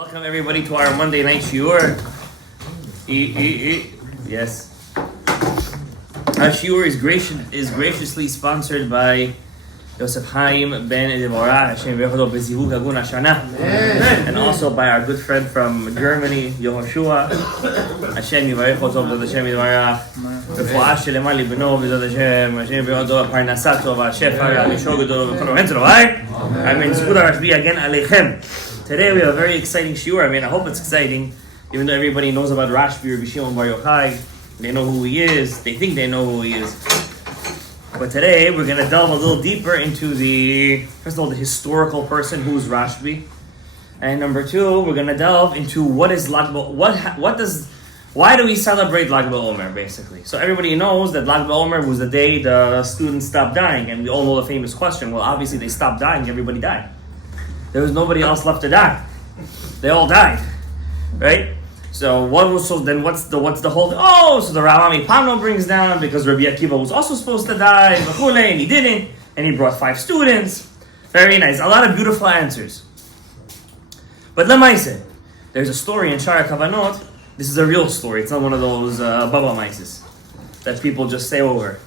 Welcome everybody to our Monday night shiur. Yes. Our shiur is graciously sponsored by Yosef Chaim ben Devorah, Hashem Yehudo Bezivug Agun Hashana, and also by our good friend from Germany, Yehoshua. Hashem Yivarech Otov, Hashem Yivarech Refuah Shelema Libno, V'zod Hashem, Hashem Yehudo Parnasat Tova, Shefa Yishog Gedol, V'kol Ohen Tzrovai. Amen. Zkud RASHBI again Aleichem. Today we have a very exciting shiur. I hope it's exciting, even though everybody knows about RASHBI Rav Shalom Gadaev. They know who he is. They think they know who he is. But today we're going to delve a little deeper into first of all, the historical person who's RASHBI, and number two, we're going to delve into what is Lag BaOmer. Why do we celebrate Lag BaOmer, basically? So everybody knows that Lag BaOmer was the day the students stopped dying, and we all know the famous question. Well, obviously they stopped dying. Everybody died. There was nobody else left to die. They all died, right? So what's the whole? Oh, so the Rambam Pano brings down because Rabbi Akiva was also supposed to die, and he didn't, and he brought 5 students. Very nice, a lot of beautiful answers. But lemaise, there's a story in Shara Kavanot. This is a real story. It's not one of those Baba Maises that people just say over.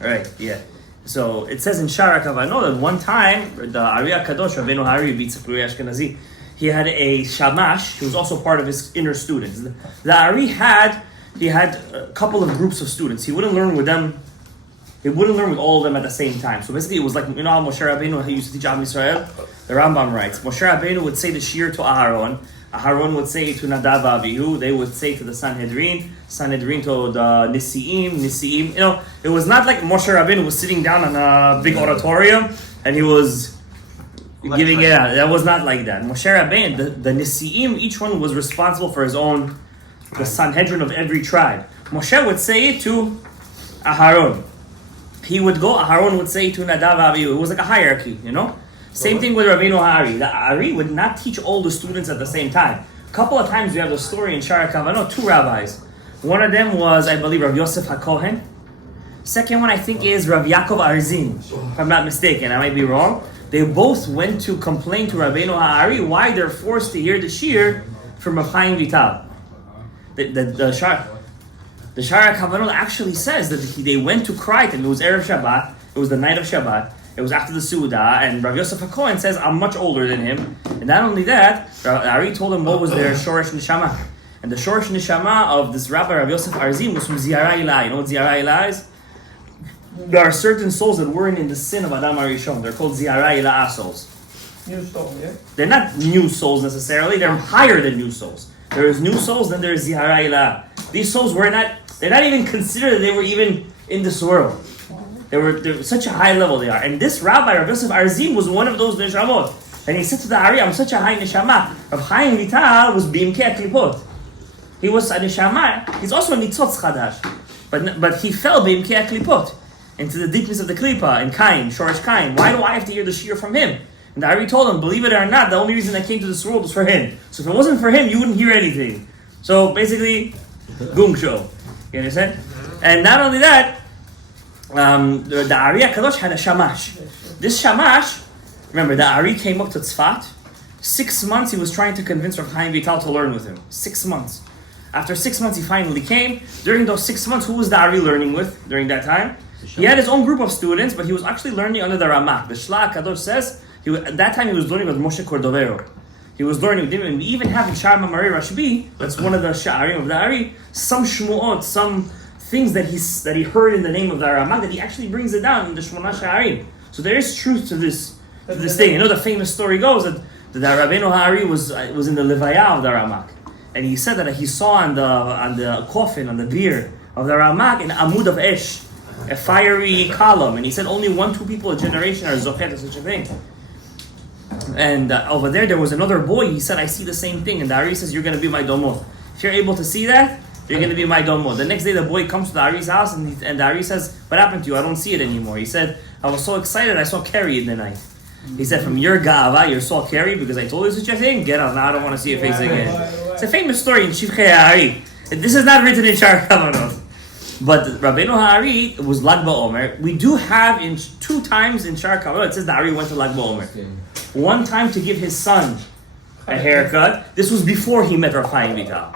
Right? Yeah. So it says in Shara Kavanot that one time the Ari Kadosh Rabbeinu Hari B'Tzipuri Ashkenazi, he had a shamash. He was also part of his inner students. The Ari had a couple of groups of students. He wouldn't learn with them. He wouldn't learn with all of them at the same time. So basically, it was like, you know how Moshe Rabbeinu he used to teach Am Yisrael. The Rambam writes, Moshe Rabbeinu would say the shir to Aharon. Aharon would say to Nadav Avihu. They would say to the Sanhedrin. Sanhedrin to the Nisiim. You know, it was not like Moshe Rabbeinu was sitting down on a big auditorium and he was giving it out. That was not like that. Moshe Rabbeinu, the Nisiim, each one was responsible for his own, the Sanhedrin of every tribe. Moshe would say it to Aharon. He would go, Aharon would say it to Nadav Avihu. It was like a hierarchy, you know? Same thing with Rabbeinu Hari. The Ari would not teach all the students at the same time. A couple of times we have the story in Shara Kavanot, 2 rabbis. One of them was, I believe, Rav Yosef HaKohen. Second one, I think, is Rav Yaakov Arzin, if I'm not mistaken. I might be wrong. They both went to complain to Rabbeinu Hari why they're forced to hear the shir from Rav Chaim Vital. The Shara Kavanot actually says that they went to cry to him. It was Erev Shabbat. It was the night of Shabbat. It was after the Suda, and Rav Yosef HaKohen says, I'm much older than him. And not only that, Ari told him what was their Shoresh Neshama. And the Shoresh Neshama of this Rabbi Rav Yosef Arzim was from Ziyara Ilah. You know what Ziyara Ilah is? There are certain souls that weren't in the sin of Adam HaRishon. They're called Ziyara Ilah souls. New soul, yeah? They're not new souls necessarily. They're higher than new souls. There is new souls, then there is Ziyara Ilah. These souls they're not even considered that they were even in this world. They were such a high level they are. And this Rabbi, Rav Yosef Arzim, was one of those neshamot. And he said to the Ari, I'm such a high neshama. Rav Chaim Vital was bimkei klipot. He was a neshama. He's also a nitzotz chadash. But he fell bimkei klipot, into the deepness of the klipa, and Kain, Shoresh Kain. Why do I have to hear the shir from him? And the Ari told him, believe it or not, the only reason I came to this world was for him. So if it wasn't for him, you wouldn't hear anything. So basically, gung show. You understand? And not only that, the Ari HaKadosh had a shamash. This shamash, remember, the Ari came up to Tzfat. 6 months he was trying to convince Rav Chaim Vital to learn with him. 6 months. After 6 months he finally came. During those 6 months, who was the Ari learning with during that time? He had his own group of students, but he was actually learning under the Ramak. The Shla HaKadosh says, at that time he was learning with Moshe Cordovero. He was learning with him, and we even have in Shar Mamari RASHBI, that's one of the Sha'arim of the Ari, some shmu'ot, some things that he heard in the name of the Ramak, that he actually brings it down in the Shmona Sha'arim. So there is truth to this thing. You know, the famous story goes that Rabbeinu Hari was in the Levaya of the Ramak, and he said that he saw on the coffin, on the bier of the Ramak, an Amud of Esh, a fiery column, and he said only 1-2 people a generation are zochet to such a thing. And over there was another boy. He said, I see the same thing. And the Ari says, you're going to be my domo. If you're able to see that, you're going to be my domo. The next day the boy comes to the Ari's house, and the Ari says, what happened to you? I don't see it anymore. He said, I was so excited I saw Carrie in the night. He said, from your gava, you saw Carrie because I told you such a thing? Get out, now I don't want to see your face again. It's a famous story in Shivchei Ari. This is not written in Shar Kavanot. But Rabbeinu Hari was Lag BaOmer. We do have 2 times in Shar Kavanot, it says the Ari went to Lag BaOmer. One time to give his son a haircut. This was before he met Rav Chaim Vital.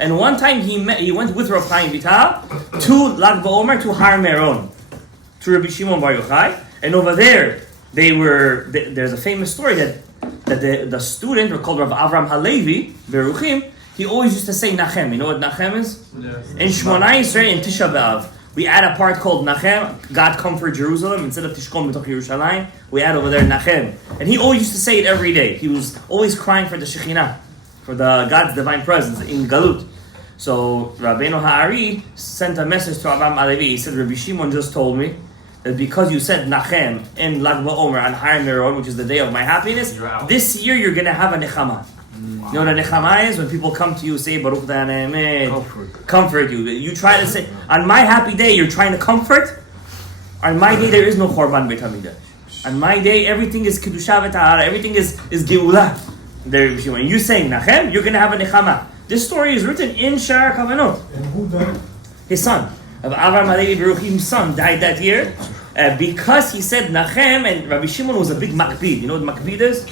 And one time he went with Rav Chaim Vital to Lag BaOmer, to Har Meron, to Rabbi Shimon Bar Yochai. And over there, there's a famous story that the student, called Rav Avram Halevi, Beruchim, he always used to say Nachem. You know what Nachem is? Yes. In Shmona Yisrael, in Tisha B'Av, we add a part called Nachem, God comfort Jerusalem. Instead of Tishkom B'toch Yerushalayim, we add over there Nachem. And he always used to say it every day. He was always crying for the Shekhinah, for the God's divine presence in Galut. So Rabbeinu Ha'ari sent a message to Avram Halevi. He said, Rabbi Shimon just told me that because you said Nachem in Lag BaOmer on Har Meron, which is the day of my happiness, this year you're going to have a Nechama. You know what a Nechama is? When people come to you, say Baruch comfort you. You try to say, on my happy day, you're trying to comfort. On my day, there is no Chorban Beit HaMikdash. On my day, everything is Kedusha v'Tahara, everything is Geulah. When you're saying Nachem, you're going to have a Nechama. This story is written in Shar Kavanot. And who died? His son. Avram Halevi Beruchim's son died that year because he said Nachem, and Rabbi Shimon was a big makpid. You know what makpid is?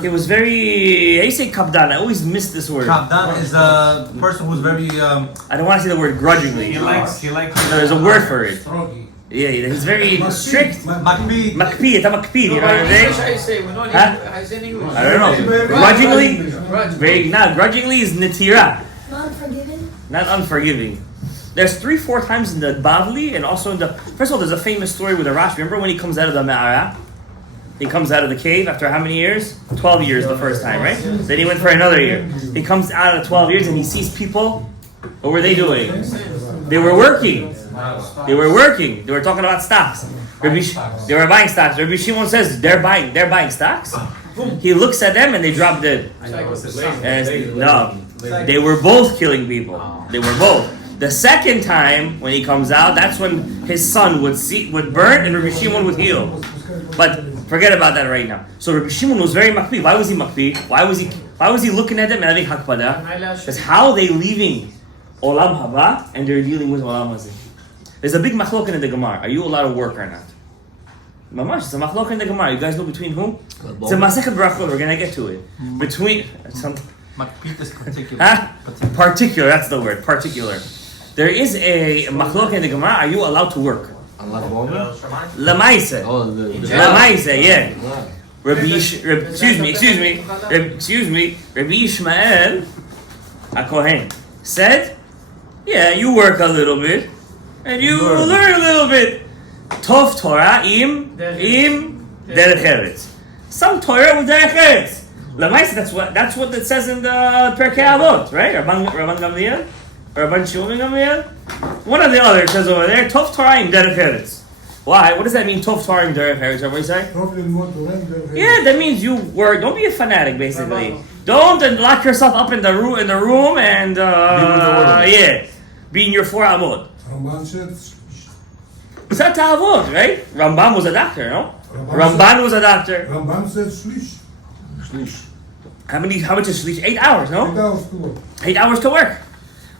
He was very, how you say kabdan? I always miss this word. Kabdan is a person who's very... I don't want to say the word grudgingly. He likes... No, there's a word for it. Yeah, he's very strict. Makpid. Makpid, it's a makpid, you know what I'm saying? I don't know. Grudgingly? Grudgingly is netira. Not unforgiving. There's 3-4 times in the Bavli, and also in the... First of all, there's a famous story with the RASHBI. Remember when he comes out of the Ma'ara? He comes out of the cave after how many years? 12 years the first time, right? Then he went for another year. He comes out of 12 years and he sees people. What were they doing? They were working. They were talking about stocks. They were buying stocks. Rabbi Shimon says, they're buying stocks? He looks at them and they drop dead. No, they were both killing people. They were both. The second time when he comes out, that's when his son would burn and Rabbi Shimon would heal. But forget about that right now. So Rabbi Shimon was very makpid. Why was he makpid? Why was he looking at them and having hakpada? Because how are they leaving Olam Haba and they're dealing with Olam Hazeh? There's a big machlok in the Gemara. Are you allowed to work or not? Mamash, it's a machlok in the Gemara. You guys know between whom? It's a Masechet Brachot. We're gonna get to it. Between makpid is particular. Particular. That's the word. Particular. There is a machlok in the Gemara. Are you allowed to work? Lamaise. Lamaise, yeah. Excuse me. Rabbi Ishmael HaKohen said, yeah, you work a little bit and you learn a little bit. Tov Torah im derech eretz. Some Torah with derech eretz. Lamaise, that's what it says in the Perkei Avot, right? Rabban Gamliel? Rabban Shimon Gamliel? One of the others says over there, Tov Torah im derech eretz. Why? What does that mean, Tov Torah im derech eretz? What do you say? Yeah, that means you work. Don't be a fanatic, basically. Don't lock yourself up in the room and be in your 4 amot. It's not ta'avot, right? Rambam was a doctor, no? Ramban was a doctor. Rambam said shlish. How much is shlish? 8 hours, no? 8 hours to work. 8 hours to work.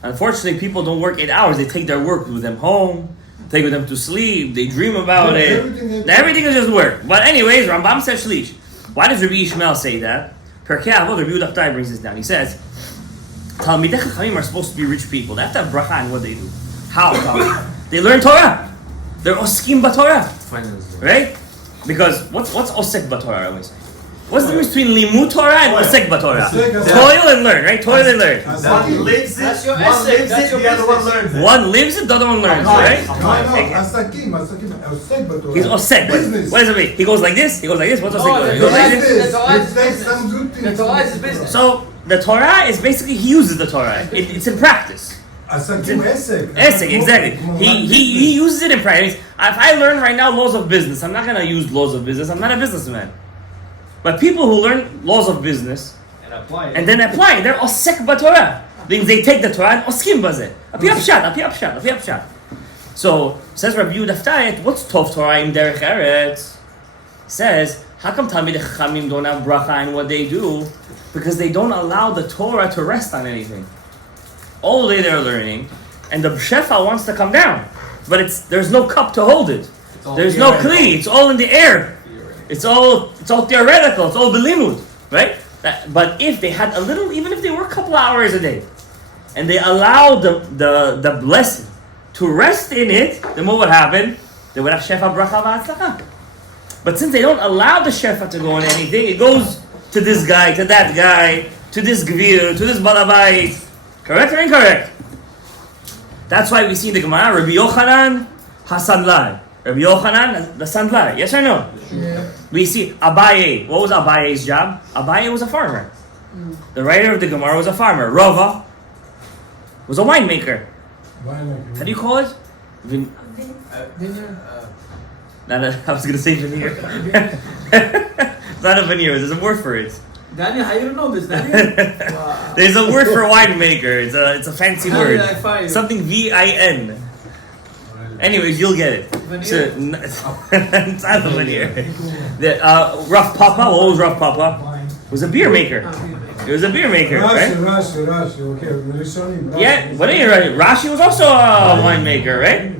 Unfortunately, people don't work 8 hours. They take their work with them home, take with them to sleep, they dream about it. Everything is just work. But anyways, Rambam says shlish. Why does Rabbi Ishmael say that? Perkei Avot, Rabbi Yehuda Chtai brings this down. He says, Talmidei Chachamim are supposed to be rich people. They have to have bracha in what they do. How? They learn Torah. They're oskim b'Torah. Right? Because what's osek b'Torah, I always say? What's the difference between limud Torah and osek b'Torah? Toil and learn, right? Toil and learn. One lives it, the other one learns it. One lives it, the other one learns it, right? He's osek. What does it mean? He goes like this? He goes like this? What's osek? He goes like this? The Torah is business. So, the Torah is basically, he uses the Torah. It's in practice. Esek, exactly. He uses it in practice. If I learn right now laws of business, I'm not going to use laws of business. I'm not a businessman. But people who learn laws of business and then apply it, they're osek b'Torah. Means they take the Torah and oskim b'zeh. Api apshat. So, says Rabbi Yehuda Chtai, what's Tov Torah im derech eretz? Says, how come Talmidei Chachamim don't have bracha in what they do? Because they don't allow the Torah to rest on anything. All day they're learning, and the shefa wants to come down, but there's no cup to hold it. There's no kli. It's all in the air. It's all theoretical. It's all belimud, right? But if they had a little, even if they were a couple hours a day, and they allowed the blessing to rest in it, then what would happen? They would have shefa bracha v'atzlacha. But since they don't allow the shefa to go in anything, it goes to this guy, to that guy, to this gvir, to this balabait. Correct or incorrect? That's why we see in the Gemara, Rabbi Yochanan Hasandlai. Rabbi Yochanan the Sandlai. Yes or no? Yeah. We see Abaye. What was Abaye's job? Abaye was a farmer. The writer of the Gemara was a farmer. Rava was a winemaker. How do you call it? I was going to say veneer. It's not a veneer. There's a word for it. Daniel, how you don't know this, Daniel? Wow. There's a word for winemaker. It's a fancy word. I Something VIN. Anyways, you'll get it. So, it's not a veneer. Rav Papa, what was Rav Papa? Was a beer maker. He was a beer maker, right? Rashi, okay. Yeah, what are you right? Rashi was also a winemaker, right?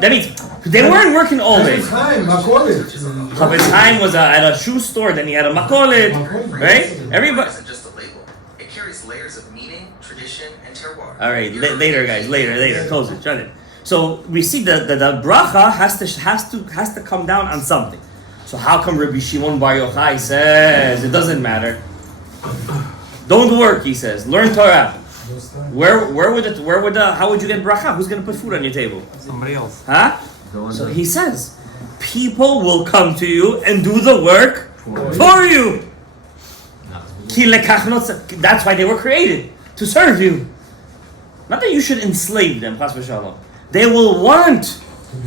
That means they weren't working all day. Chavetz Chaim was at a shoe store, then he had a makolet, right? Everybody. Isn't just a label. It carries layers of meaning, tradition, and terroir. All right, later, guys. Later. Close it. Shut it. So we see that the bracha has to come down on something. So how come Rabbi Shimon Bar Yochai says it doesn't matter? Don't work, he says. Learn Torah. How would you get bracha? Who's going to put food on your table? Somebody else. Huh? So he says, people will come to you and do the work for you. That's why they were created, to serve you. Not that you should enslave them, chas v'shalom. They will want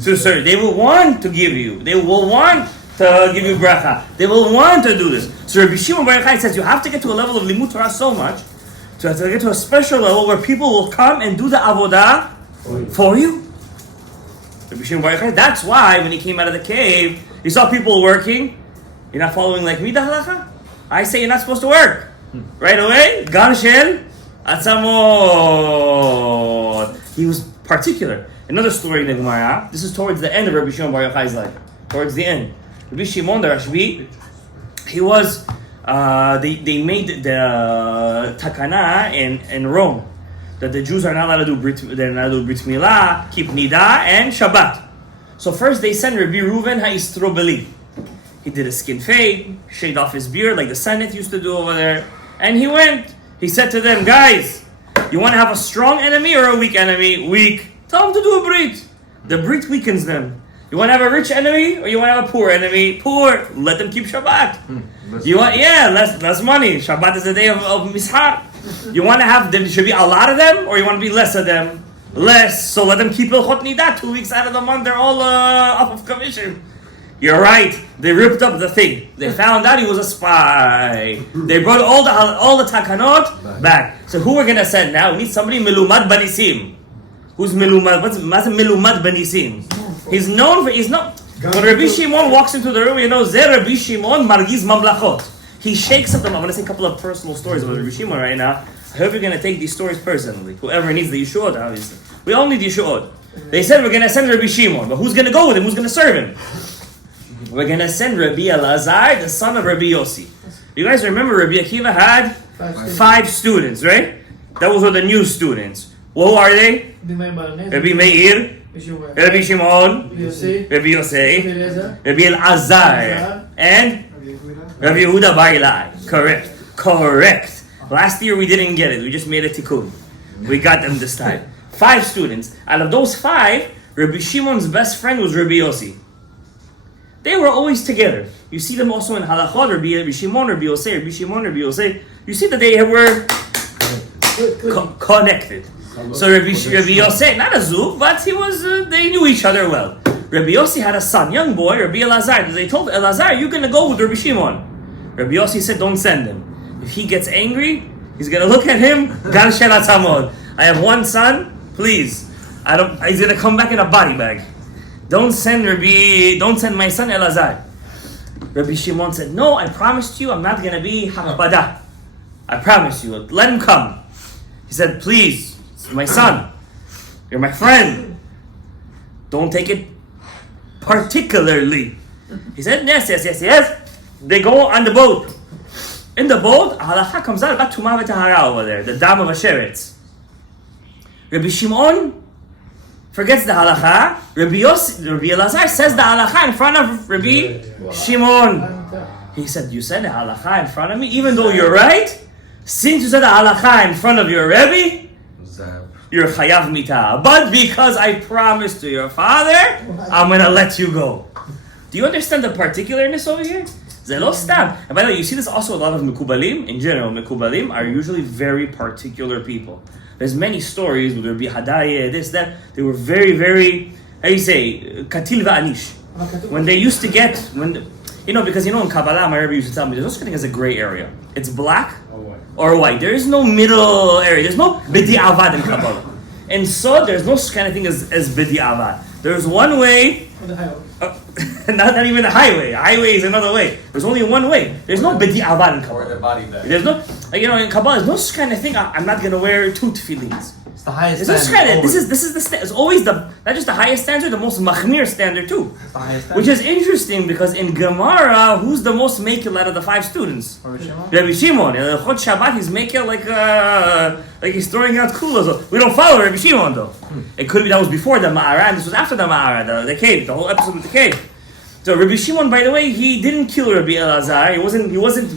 to serve. They will want to give you. They will want to give you bracha. They will want to do this. So Rabbi Shimon Bar Yochai says you have to get to a level of limud Torah so much to have to get to a special level where people will come and do the avodah for you. Rabbi Shimon Bar Yochai. That's why when he came out of the cave, he saw people working. You're not following like me, the halacha? I say you're not supposed to work. Right away, gan shel atzamot. He was particular. Another story in the Gemara. This is towards the end of Rabbi Shimon Bar Yochai's life. Towards the end, Rabbi Shimon the RASHBI, he was. They made the takana in Rome that the Jews are not allowed to do brit milah, keep nida, and Shabbat. So first they sent Rabbi Reuven ha'Istrobeli. He did a skin fade, shaved off his beard like the Senate used to do over there, and he went. He said to them, guys, you want to have a strong enemy or a weak enemy? Weak. Tell them to do a brit. The brit weakens them. You want to have a rich enemy or you want to have a poor enemy? Poor. Let them keep Shabbat. You want, less money. Shabbat is the day of mishar. You want to have, there should be a lot of them or you want to be less of them? Less. So let them keep Ilchot Nidah 2 weeks out of the month. They're all up of commission. You're right. They ripped up the thing. They found out he was a spy. They brought all the takanot back. So who we're gonna send now? We need somebody milumad banisim. Who's milumad? What's milumad banisim? He's known for. He's not. When Rabbi Shimon walks into the room, you know, Zer Rabbi Shimon margiz mamlachot. He shakes up them. I'm gonna say a couple of personal stories about Rabbi Shimon right now. I hope you're gonna take these stories personally. Whoever needs the Yeshuot, obviously. We all need Yeshuot. They said we're gonna send Rabbi Shimon, but who's gonna go with him? Who's gonna serve him? We're gonna send Rabbi Elazar, the son of Rabbi Yossi. You guys remember Rabbi Akiva had 5 students, right? Those were the new students. Who are they? Rabbi Meir, Rabbi Shimon, Rabbi Yossi, Rabbi Elazar, and Rabbi Yehuda Bar Ilai. Correct. Last year we didn't get it. We just made a tikkun. We got them this time. 5 students. Out of those 5, Rabbi Shimon's best friend was Rabbi Yossi. They were always together. You see them also in halachot, Rabbi Shimon, Rabbi Yossi, Rabbi Shimon, Rabbi Yossi. You see that they were connected. So Rabbi Yossi, not a zug, but he was. They knew each other well. Rabbi Yossi had a son, young boy, Rabbi Elazar. They told Elazar, "You're gonna go with Rabbi Shimon." Rabbi Yossi said, "Don't send him. If he gets angry, he's gonna look at him. Gan shel atzamot. I have one son. Please, I don't. He's gonna come back in a body bag. Don't send my son Elazar." Rabbi Shimon said, "No, I promised you I'm not going to be hakbada. I promise you, let him come." He said, "Please, my son, you're my friend. Don't take it particularly." He said, yes. they go on the boat. In the boat, halacha comes out about tumah v'tahara over there, the dam of Asheretz. Rabbi Shimon forgets the halacha. Rabbi Elazar says the halacha in front of Rabbi Shimon. He said, you said the halacha in front of me, even though you're right. Since you said the halacha in front of your Rebbe, you're chayav mitah. But because I promised to your father, I'm gonna let you go. Do you understand the particularness over here? Zelo stam. And by the way, you see this also a lot of mekubalim. In general, mekubalim are usually very particular people. There's many stories with Rabbi Hadaya, this, that. They were very, very, how do you say, katil va'anish. When they used to get, because in Kabbalah, my Rebbe used to tell me, there's no such thing as a gray area. It's black or white. There is no middle area. There's no bidi avad in Kabbalah. And so there's no such kind of thing as bidi avad. There's one way, not even a highway. A highway is another way. There's only one way. There's no bidi avad in Kabbalah. There's no, in Kabbalah, there's no such kind of thing. I'm not gonna wear 2 tefillins. It's the highest standard. standard. This is the standard. It's always not just the highest standard, the most machmir standard too. It's the highest standard. Which is interesting because in Gemara, who's the most makil out of the 5 students? Rabbi Shimon. In Chod Shabbat, he's makil like he's throwing out kulas. We don't follow Rabbi Shimon though. It could be that was before the Ma'ara, and this was after the Ma'ara, the cave, the whole episode with the cave. So Rabbi Shimon, by the way, he didn't kill Rabbi Elazar. He wasn't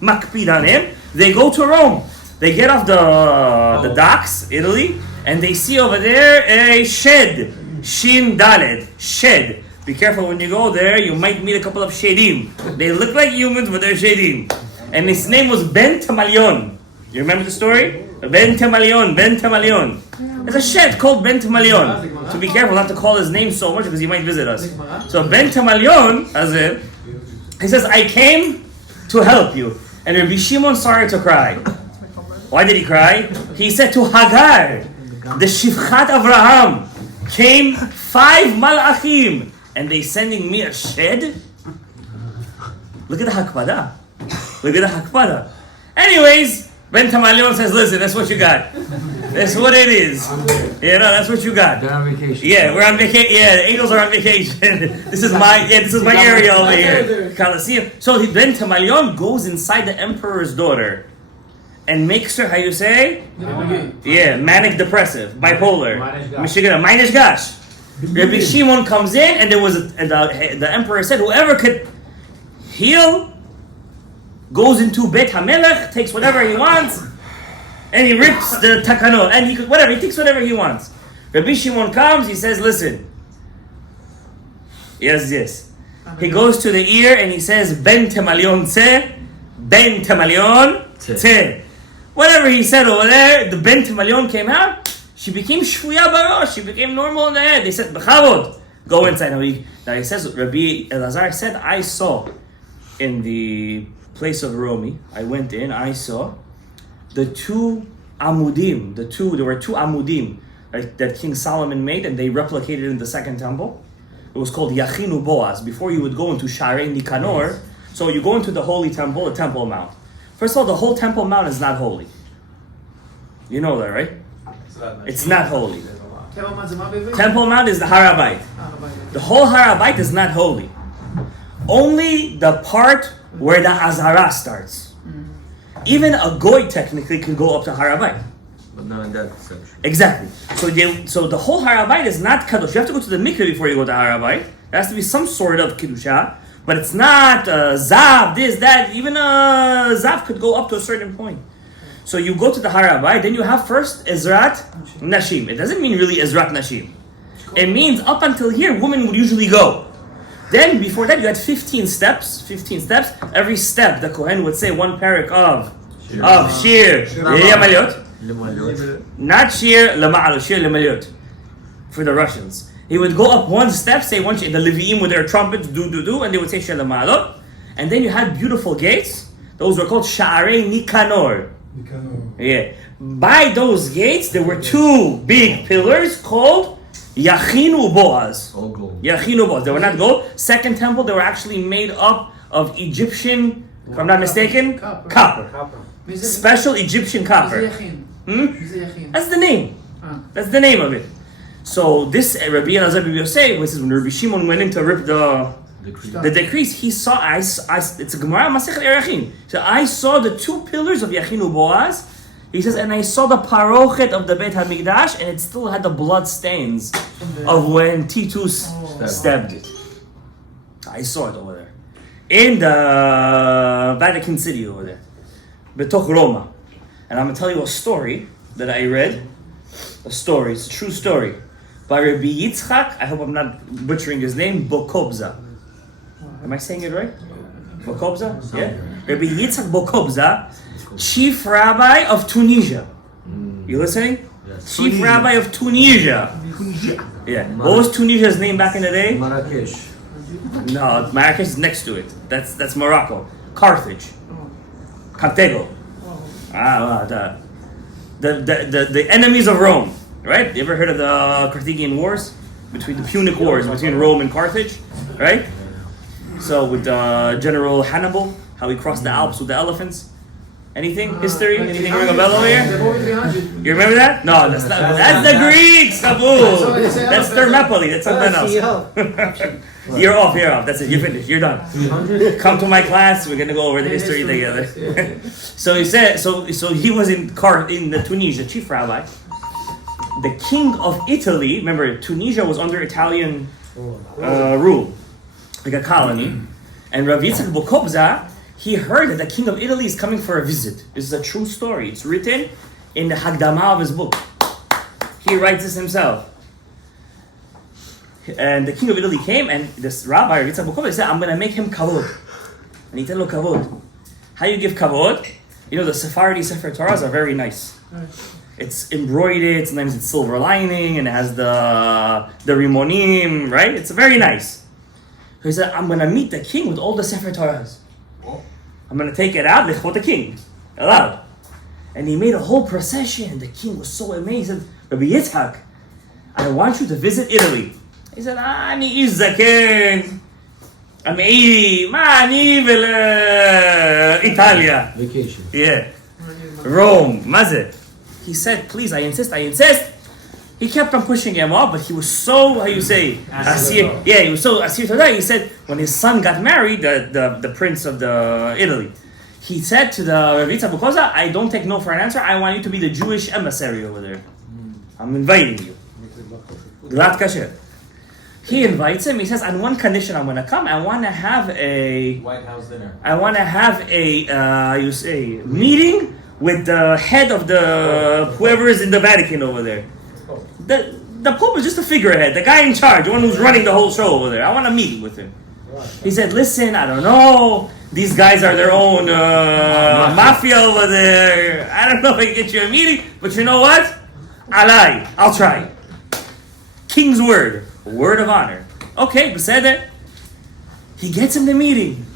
makpid on him. They go to Rome. They get off the docks, Italy, and they see over there a shed. Shin Daled. Shed. Be careful when you go there, you might meet a couple of shedim. They look like humans, but they're shedim. And his name was Ben Tamalion. You remember the story? Ben Tamalion. There's a shed called Ben Tamalion. So be careful not to call his name so much because he might visit us. So Ben Tamalion, he says, I came to help you. And Rabbi Shimon started to cry. Why did he cry? He said to Hagar, the Shifchat Avraham, came 5 malachim, and they sending me a shed? Look at the hakpada. Anyways, Ben Tamalion says, listen, that's what you got. That's what it is. That's what you got. They're on vacation. Yeah, we're on vacation. Yeah, the angels are on vacation. This is my area over here. Coliseum. So Ben Tamalion goes inside the emperor's daughter and makes her, how you say? Manic depressive, bipolar. Manish Gash. Rabbi Shimon comes in, and there was the emperor said, whoever could heal goes into Beit HaMelech, takes whatever he wants, and he rips the takanot, and he takes whatever he wants. Rabbi Shimon comes, he says, listen. Yes. He goes to the ear and he says, Ben Tamalion Tze, Ben Tamalion Tze. Whatever he said over there, the Ben Tamalion came out. She became shfuya barosh. She became normal in the head. They said, B'chavod, go inside. Now he says, Rabbi Elazar said, I saw in the place of Romi, I went in, I saw the 2 amudim, there were 2 amudim that King Solomon made, and they replicated in the second temple. It was called Yachinu Boaz. Before you would go into Sharei Nikanor, so you go into the holy temple, the Temple Mount. First of all, the whole Temple Mount is not holy. You know that, right? It's not holy. Temple Mount is the Harabait. The whole Harabait is not holy. Only the part where the Azara starts. Even a goy technically can go up to Harabait. But not in that section. Exactly. So the whole Harabait is not kadosh. You have to go to the mikveh before you go to Harabait. There has to be some sort of kiddusha, but it's not zav, this, that. Even a zav could go up to a certain point. So you go to the Harabait, then you have first Ezrat Nashim. It doesn't mean really Ezrat Nashim. It means up until here, women would usually go. Then before that, you had 15 steps. Every step, the Kohen would say 1 parak of Shir Lemaliot. Not Shir Lema'al, Shir Lemaliot. For the Russians. He would go up 1 step, say one Shir, the Leviim with their trumpets, do, and they would say Shir Lema'alot. And then you had beautiful gates. Those were called Sha'arei Nikanor. Yeah. By those gates, there were 2 big pillars called Yachinu Boaz. All gold. Yachinu Boaz. They were not gold. Second temple, they were actually made up of Egyptian, if I'm not mistaken, copper. Special Egyptian copper. That's the name. That's the name of it. So this Rabbi Elazar Rabbi Yosef, when Rabbi Shimon went in to rip the The decrees he saw. It's a Gemara Masechet Erechim. So I saw the two pillars of Yachin uBoaz. He says, and I saw the parochet of the Beit Hamikdash, and it still had the blood stains of when Titus stabbed it. I saw it over there in the Vatican City over there, Betoch Roma. And I'm gonna tell you a story that I read. A story. It's a true story by Rabbi Yitzchak. I hope I'm not butchering his name. Bokobza. Am I saying it right? Bokobza? Yeah. Rabbi Yitzchak Bokobza, chief rabbi of Tunisia. You listening? Yes. Chief rabbi of Tunisia. Yeah. What was Tunisia's name back in the day? Marrakesh. No, Marrakesh is next to it. That's Morocco. Carthage. Carthago. The enemies of Rome. Right? You ever heard of the Carthaginian Wars? Between the Punic Wars between Rome and Carthage? Right? So with General Hannibal, how he crossed the Alps with the elephants. Anything? History? Anything ring a bell over here? You remember that? No, that's not. That's the Greeks, Kabul. That's Thermopylae. That's something else. You're off. That's it. You're finished. You're done. Come to my class. We're gonna go over the history together. So he said. So he was in the Tunisia, chief rabbi. The king of Italy. Remember, Tunisia was under Italian rule, like a colony. And Rav Yitzchak Bokobza, he heard that the king of Italy is coming for a visit. This is a true story. It's written in the Hagdama of his book. He writes this himself. And the king of Italy came, and this rabbi, Rav Yitzchak Bokobza, said, I'm going to make him kavod. And he told him, kavod. How you give kavod? You know, the Sephardi Sefer Torahs are very nice. It's embroidered, sometimes it's silver lining, and it has the rimonim, right? It's very nice. So he said, I'm going to meet the king with all the Sefer Torahs. I'm going to take it out, lechot the king. Allowed. And he made a whole procession. The king was so amazed. He said, Rabbi Yitzchak, I want you to visit Italy. He said, Ani izaken. I'm 80. Mani Italia. Vacation. Yeah. Rome. Mazet. He said, please, I insist. He kept on pushing him off, but he was so, he was so asir to that. He said, when his son got married, the prince of Italy, he said to the Rav Yitzchak Bokobza, I don't take no for an answer. I want you to be the Jewish emissary over there. I'm inviting you. Glat kasher. He invites him. He says, on one condition I'm going to come. I want to have a White House dinner. I want to have a meeting with the head of whoever is in the Vatican over there. The Pope is just a figurehead, the guy in charge, the one who's running the whole show over there. I want to meet with him. He said, listen, I don't know. These guys are their own mafia over there. I don't know if I can get you a meeting, but you know what? I'll try. King's word. Word of honor. Okay, beseder. He gets him the meeting.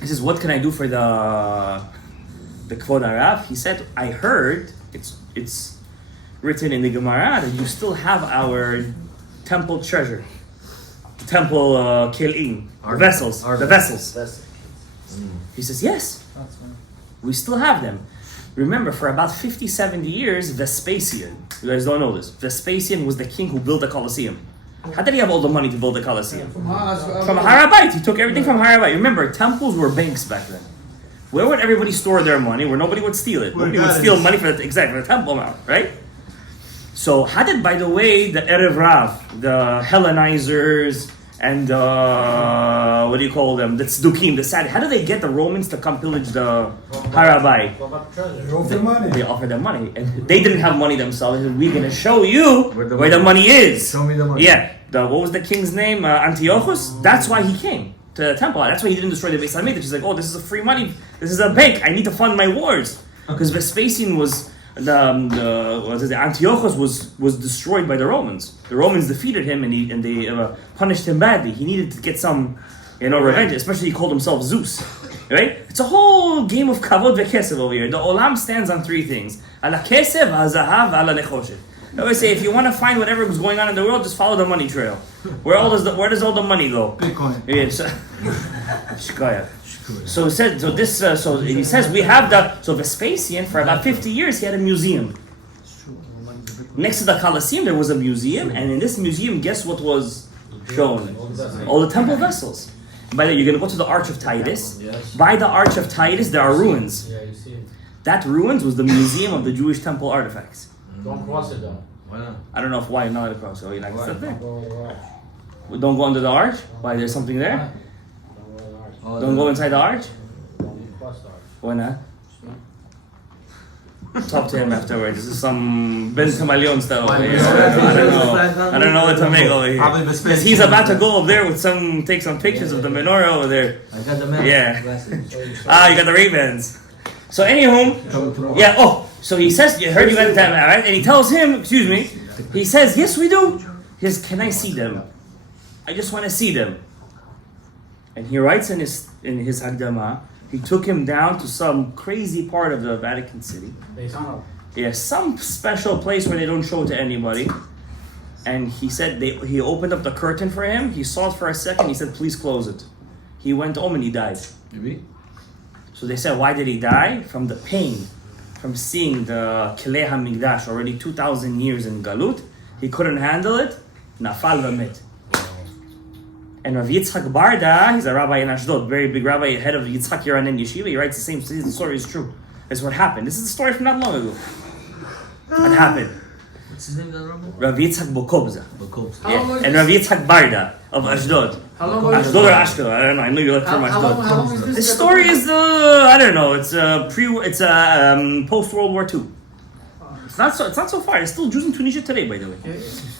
He says, what can I do for the Kvod Harav? He said, I heard, it's written in the Gemara that you still have our temple treasure. Temple kelim, the vessels. He says, yes, we still have them. Remember, for about 50, 70 years, Vespasian, you guys don't know this, Vespasian was the king who built the Colosseum. How did he have all the money to build the Colosseum? From Har HaBayit. He took everything from Har HaBayit. Remember, temples were banks back then. Where would everybody store their money? Where nobody would steal it. Nobody would steal money for the temple amount, right? So, how did, by the way, the Erev Rav, the Hellenizers, and what do you call them? The Tzdukim, the Sadi. How do they get the Romans to come pillage the Har HaBayit? They offer money. They offer them money. And they didn't have money themselves. They said, we're going to show you where the money is. Show me the money. Yeah. What was the king's name? Antiochus? That's why he came to the temple. That's why he didn't destroy the Beis Hamikdash. He's like, oh, this is a free money. This is a bank. I need to fund my wars. Because Vespasian was... Antiochus was destroyed by the Romans. The Romans defeated him and they punished him badly. He needed to get some, revenge. Especially he called himself Zeus, right? It's a whole game of kavod v'kesev over here. The olam stands on three things: ala kesev, ala zahav, ala nechoshet. I always say, if you want to find whatever was going on in the world, just follow the money trail. Where does all the money go? Bitcoin. Yeah, Shkoya. So he said. So he says we have So Vespasian, for about 50 years, he had a museum. Next to the Colosseum, there was a museum, and in this museum, guess what was shown. All the temple vessels. By the way, you're going to go to the Arch of Titus. By the Arch of Titus, there are ruins. Yeah, you see it. That ruins was the museum of the Jewish temple artifacts. Don't cross it though. Why not? I don't know if why you're not allowed to cross. Oh, you're not going to sit there. Go on the arch. Don't go under the arch. Why? There's something there. Don't go on the arch. Don't go inside the arch. Don't cross the arch. Why not? Talk to him afterwards. This is some Ben Tamalion stuff over here. I don't know what to make over here. Because he's about to go up there with take some pictures of the menorah over there. I got the map. Yeah. You got the Ray-Bans. So anywho, yeah. Oh, so he says, you heard you got the time, right? And he tells him, excuse me. He says, yes, we do. He says, can I see them? I just want to see them. And he writes in his Hagdama. He took him down to some crazy part of the Vatican City. Yeah, some special place where they don't show it to anybody. And he said he opened up the curtain for him. He saw it for a second. He said, please close it. He went home and he died. Maybe. So they said, why did he die? From the pain, from seeing the Kilei HaMikdash already 2,000 years in Galut. He couldn't handle it. Nafal v'met. And Rav Yitzchak Barda, he's a rabbi in Ashdod, very big rabbi, head of Yitzchak Yeranen Yeshiva. He writes the story is true. That's what happened. This is a story from not long ago. It happened. What's his name, that rabbi? Rav Yitzchak Bokobza. Bokobza. Yeah. And Rav Yitzchak Barda of Ashdod. How long ago? Ashdod or Ashdod? I don't know. I know you like from How Ashdod. long is this? This story is I don't know. It's post World War II. It's not so far. There's still Jews in Tunisia today, by the way.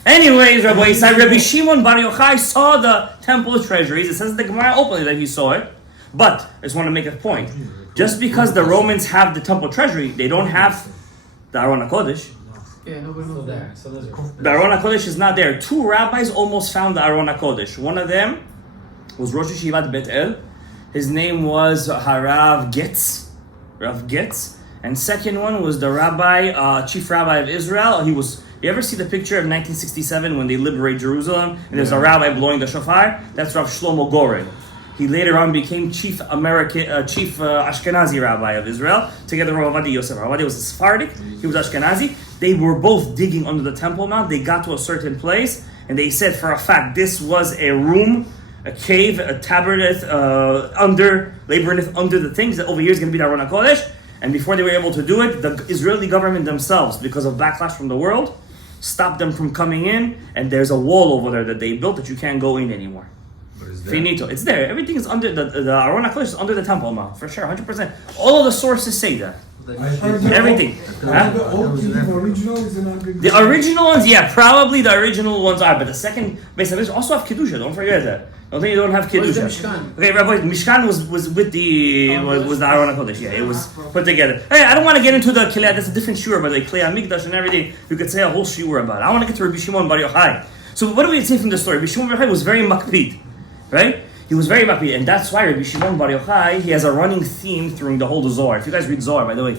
Anyways, Rabbi Shimon Bar Yochai saw the temple treasuries. It says in the Gemara openly that he saw it. But I just want to make a point. Just because the Romans have the temple treasury, they don't have the Aron HaKodesh. Yeah, nobody knows that. So The Aron HaKodesh is not there. Two rabbis almost found the Aron HaKodesh. One of them was Rosh Yeshivat Bet El. His name was Harav Getz. Rav Getz. And second one was the chief rabbi of Israel. You ever see the picture of 1967 when they liberate Jerusalem? And there's a rabbi blowing the shofar? That's Rav Shlomo Goren. He later on became chief Ashkenazi rabbi of Israel, together with Rav Adi Yosef. Rav Adi was a Sephardic, he was Ashkenazi. They were both digging under the Temple Mount. They got to a certain place, and they said for a fact this was a room, a cave, a tabernacle, under the things that over here is going to be the Aron HaKodesh. And before they were able to do it, the Israeli government themselves, because of backlash from the world, stopped them from coming in. And there's a wall over there that they built that you can't go in anymore. Finito. It's there. Everything is under the Aron HaKodesh is under the Temple Mount for sure, 100%. All of the sources say that. Everything. The original is an The original ones, yeah, probably the original ones are. But the second base of Israel also have Kedusha. Don't forget that. Don't think you don't have Kedusha. Okay, Rabbi, Mishkan was with the Aron HaKodesh. Yeah, it was put together. Hey, I don't want to get into the Kilei. That's a different shiur, but the Kilei HaMikdash and everything. You could say a whole shiur about it. I want to get to Rabbi Shimon Bar Yochai. So what do we say from the story? Rabbi Shimon Bar Yochai was very makpid, right? He was very makpid, and that's why Rabbi Shimon Bar Yochai, he has a running theme through the whole Zohar. If you guys read Zohar, by the way,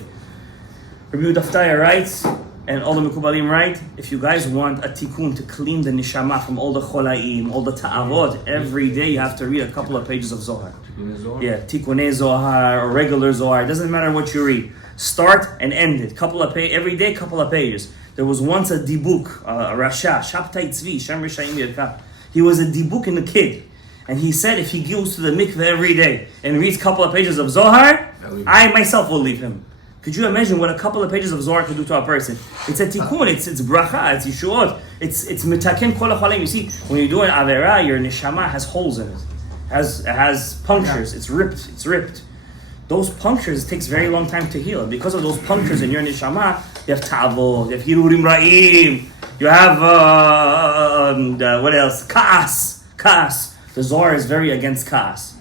Rabbi Udaftaya writes, and all the Mekubalim write, if you guys want a tikkun to clean the neshama from all the cholaim, all the ta'avot, every day you have to read a couple of pages of Zohar. Yeah, tikkunei Zohar or regular Zohar. It doesn't matter what you read. Start and end it. Every day, couple of pages. There was once a dibuk, a rasha, Shabtai Tzvi, Shem Rishayim Yirka. He was a dibuk in a kid. And he said if he goes to the mikveh every day and reads a couple of pages of Zohar, I myself will leave him. Could you imagine what a couple of pages of Zohar could do to a person? It's a tikkun, it's bracha, it's yeshuot, it's mitaken kol ha'cholim. You see, when you do an avera, your neshama has holes in it, has punctures, it's ripped. Those punctures, it takes very long time to heal. And because of those punctures in your neshama, you have ta'avot, you have hirurim ra'im, you have, what else? Kaas. The Zohar is very against kaas.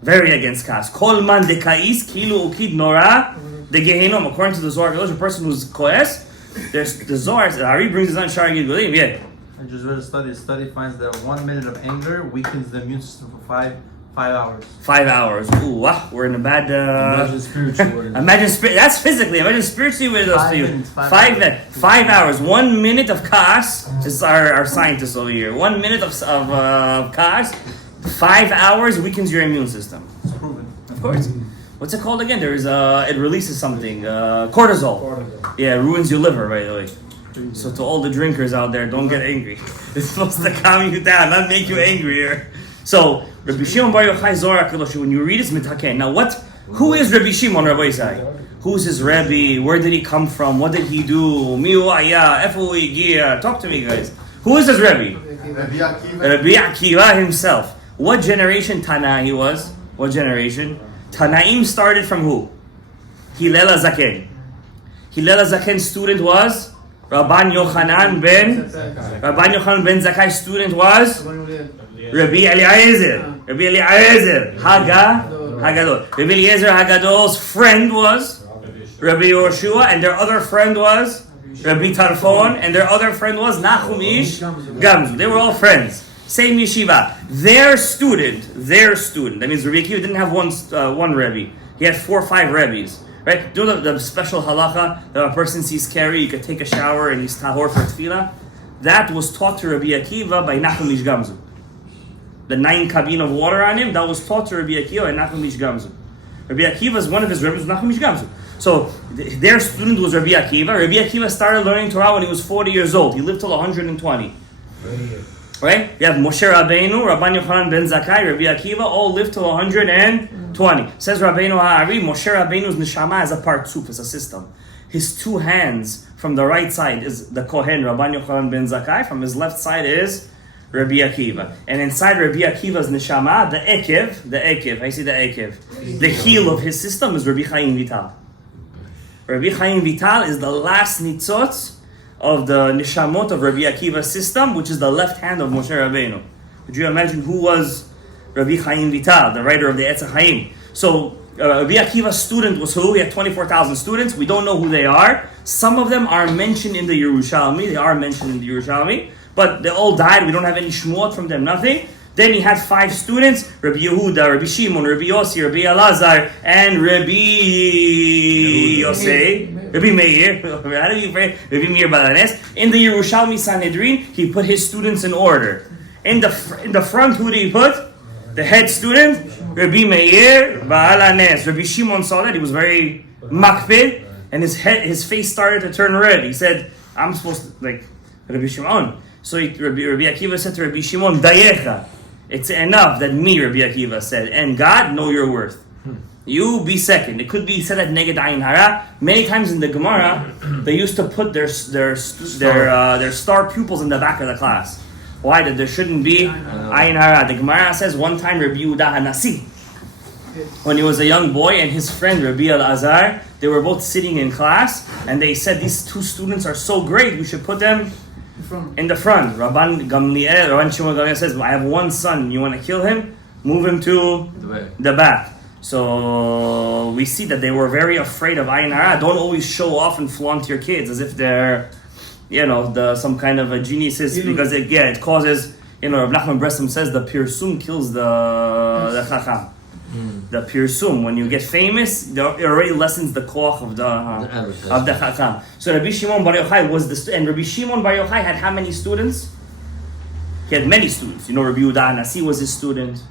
Very against kaas. Kol man de ka'is, kilu ukid nora, the Gehenom, according to the Zohar, a person who's koes, there's the Zohar, Ari brings his own Shari Gilgulim, yeah. I just read a study. The study finds that 1 minute of anger weakens the immune system for 5 hours. 5 hours. Ooh, wow, we're in a bad. Imagine spiritual. That's physically. Imagine spiritually with those 5 two. minutes, 5 hours. 1 minute of kaas. This is our scientists over here. 1 minute of kaas. 5 hours weakens your immune system. It's proven. Of course. What's it called again? There is it releases something. Cortisol. Yeah, it ruins your liver, by the way. So to all the drinkers out there, don't get angry. It's supposed to calm you down, not make you angrier. So Rabbi Shimon Bar Yochai Zohar HaKadosh, when you read it's mitaken. Now who is Rabbi Shimon, Rabbi Yisai? Who's his Rebbe? Where did he come from? What did he do? Talk to me, guys. Who is his Rebbe? Rabbi Akiva himself. What generation Tana he was? What generation? Tanaim started from who? Hillel HaZaken. Hillel HaZaken's student was Rabban Yochanan ben Zakkai's student was Rabbi Eliezer. Rabbi Eliezer Hagadol. Rabbi Eliezer Hagadol's friend was Rabbi Yoshua, and their other friend was Rabbi Tarfon, and their other friend was Nachum Ish Gamzu. They were all friends. Same yeshiva. Their student. That means Rabbi Akiva didn't have one Rebbe. He had 4 or 5 Rebbes. Right? Do you know the special halacha that a person sees scary, you could take a shower and he's tahor for tefillah? That was taught to Rabbi Akiva by Nachum Ish Gamzu. The 9 kabin of water on him, that was taught to Rabbi Akiva and Nachum Ish Gamzu. Rabbi Akiva's one of his Rebbes was Nachum Ish Gamzu. So their student was Rabbi Akiva. Rabbi Akiva started learning Torah when he was 40 years old. He lived till 120. Right? You have Moshe Rabbeinu, Rabban Yochanan ben Zakkai, Rabbi Akiva, all lived till 120. Says Rabbeinu Ha'ari, Moshe Rabbeinu's neshama is a partsuf, it's a system. His 2 hands from the right side is the Kohen, Rabban Yochanan ben Zakkai. From his left side is Rabbi Akiva. And inside Rabbi Akiva's neshama, the ekev, I see the ekev. The heel of his system is Rabbi Chaim Vital. Rabbi Chaim Vital is the last nitzotz of the neshamot of Rabbi Akiva's system, which is the left hand of Moshe Rabbeinu. Could you imagine who was Rabbi Chaim Vital, the writer of the Etz HaChaim? So Rabbi Akiva's student was who? He had 24,000 students. We don't know who they are. Some of them are mentioned in the Yerushalmi. But they all died. We don't have any shmuot from them, nothing. Then he had 5 students, Rabbi Yehuda, Rabbi Shimon, Rabbi Yossi, Rabbi Elazar, and Rabbi Yosei, Rabbi Meir. How do you pray? Rabbi Meir Balanes. In the Yerushalmi Sanhedrin, he put his students in order. In the front, who did he put? The head student, Rabbi Meir Balanes. Rabbi Shimon saw that, he was very makpid, and his face started to turn red. He said, I'm supposed to, like, Rabbi Shimon. So Rabbi Akiva said to Rabbi Shimon, Dayecha. It's enough that me, Rabbi Akiva said, and God, know your worth. You be second. It could be said at Neged Ayin Hara. Many times in the Gemara, they used to put their star pupils in the back of the class. Why? That there shouldn't be Ayin Hara. The Gemara says one time Rabbi Yehuda HaNasi, when he was a young boy, and his friend Rabbi Elazar, they were both sitting in class, and they said these 2 students are so great, we should put them in the front. Rabban Shimon Gamliel says, I have one son, you want to kill him? Move him to the back. So we see that they were very afraid of Ayin Hara. Don't always show off and flaunt your kids as if they're, some kind of a geniuses, because it causes, Rav Nachman Breslam says the pirsum kills the chacham. The pirsum, when you get famous, it already lessens the koach of the chacham. So Rabbi Shimon Bar Yochai was and Rabbi Shimon Bar Yochai had how many students? He had many students. Rabbi Yehuda HaNasi was his student.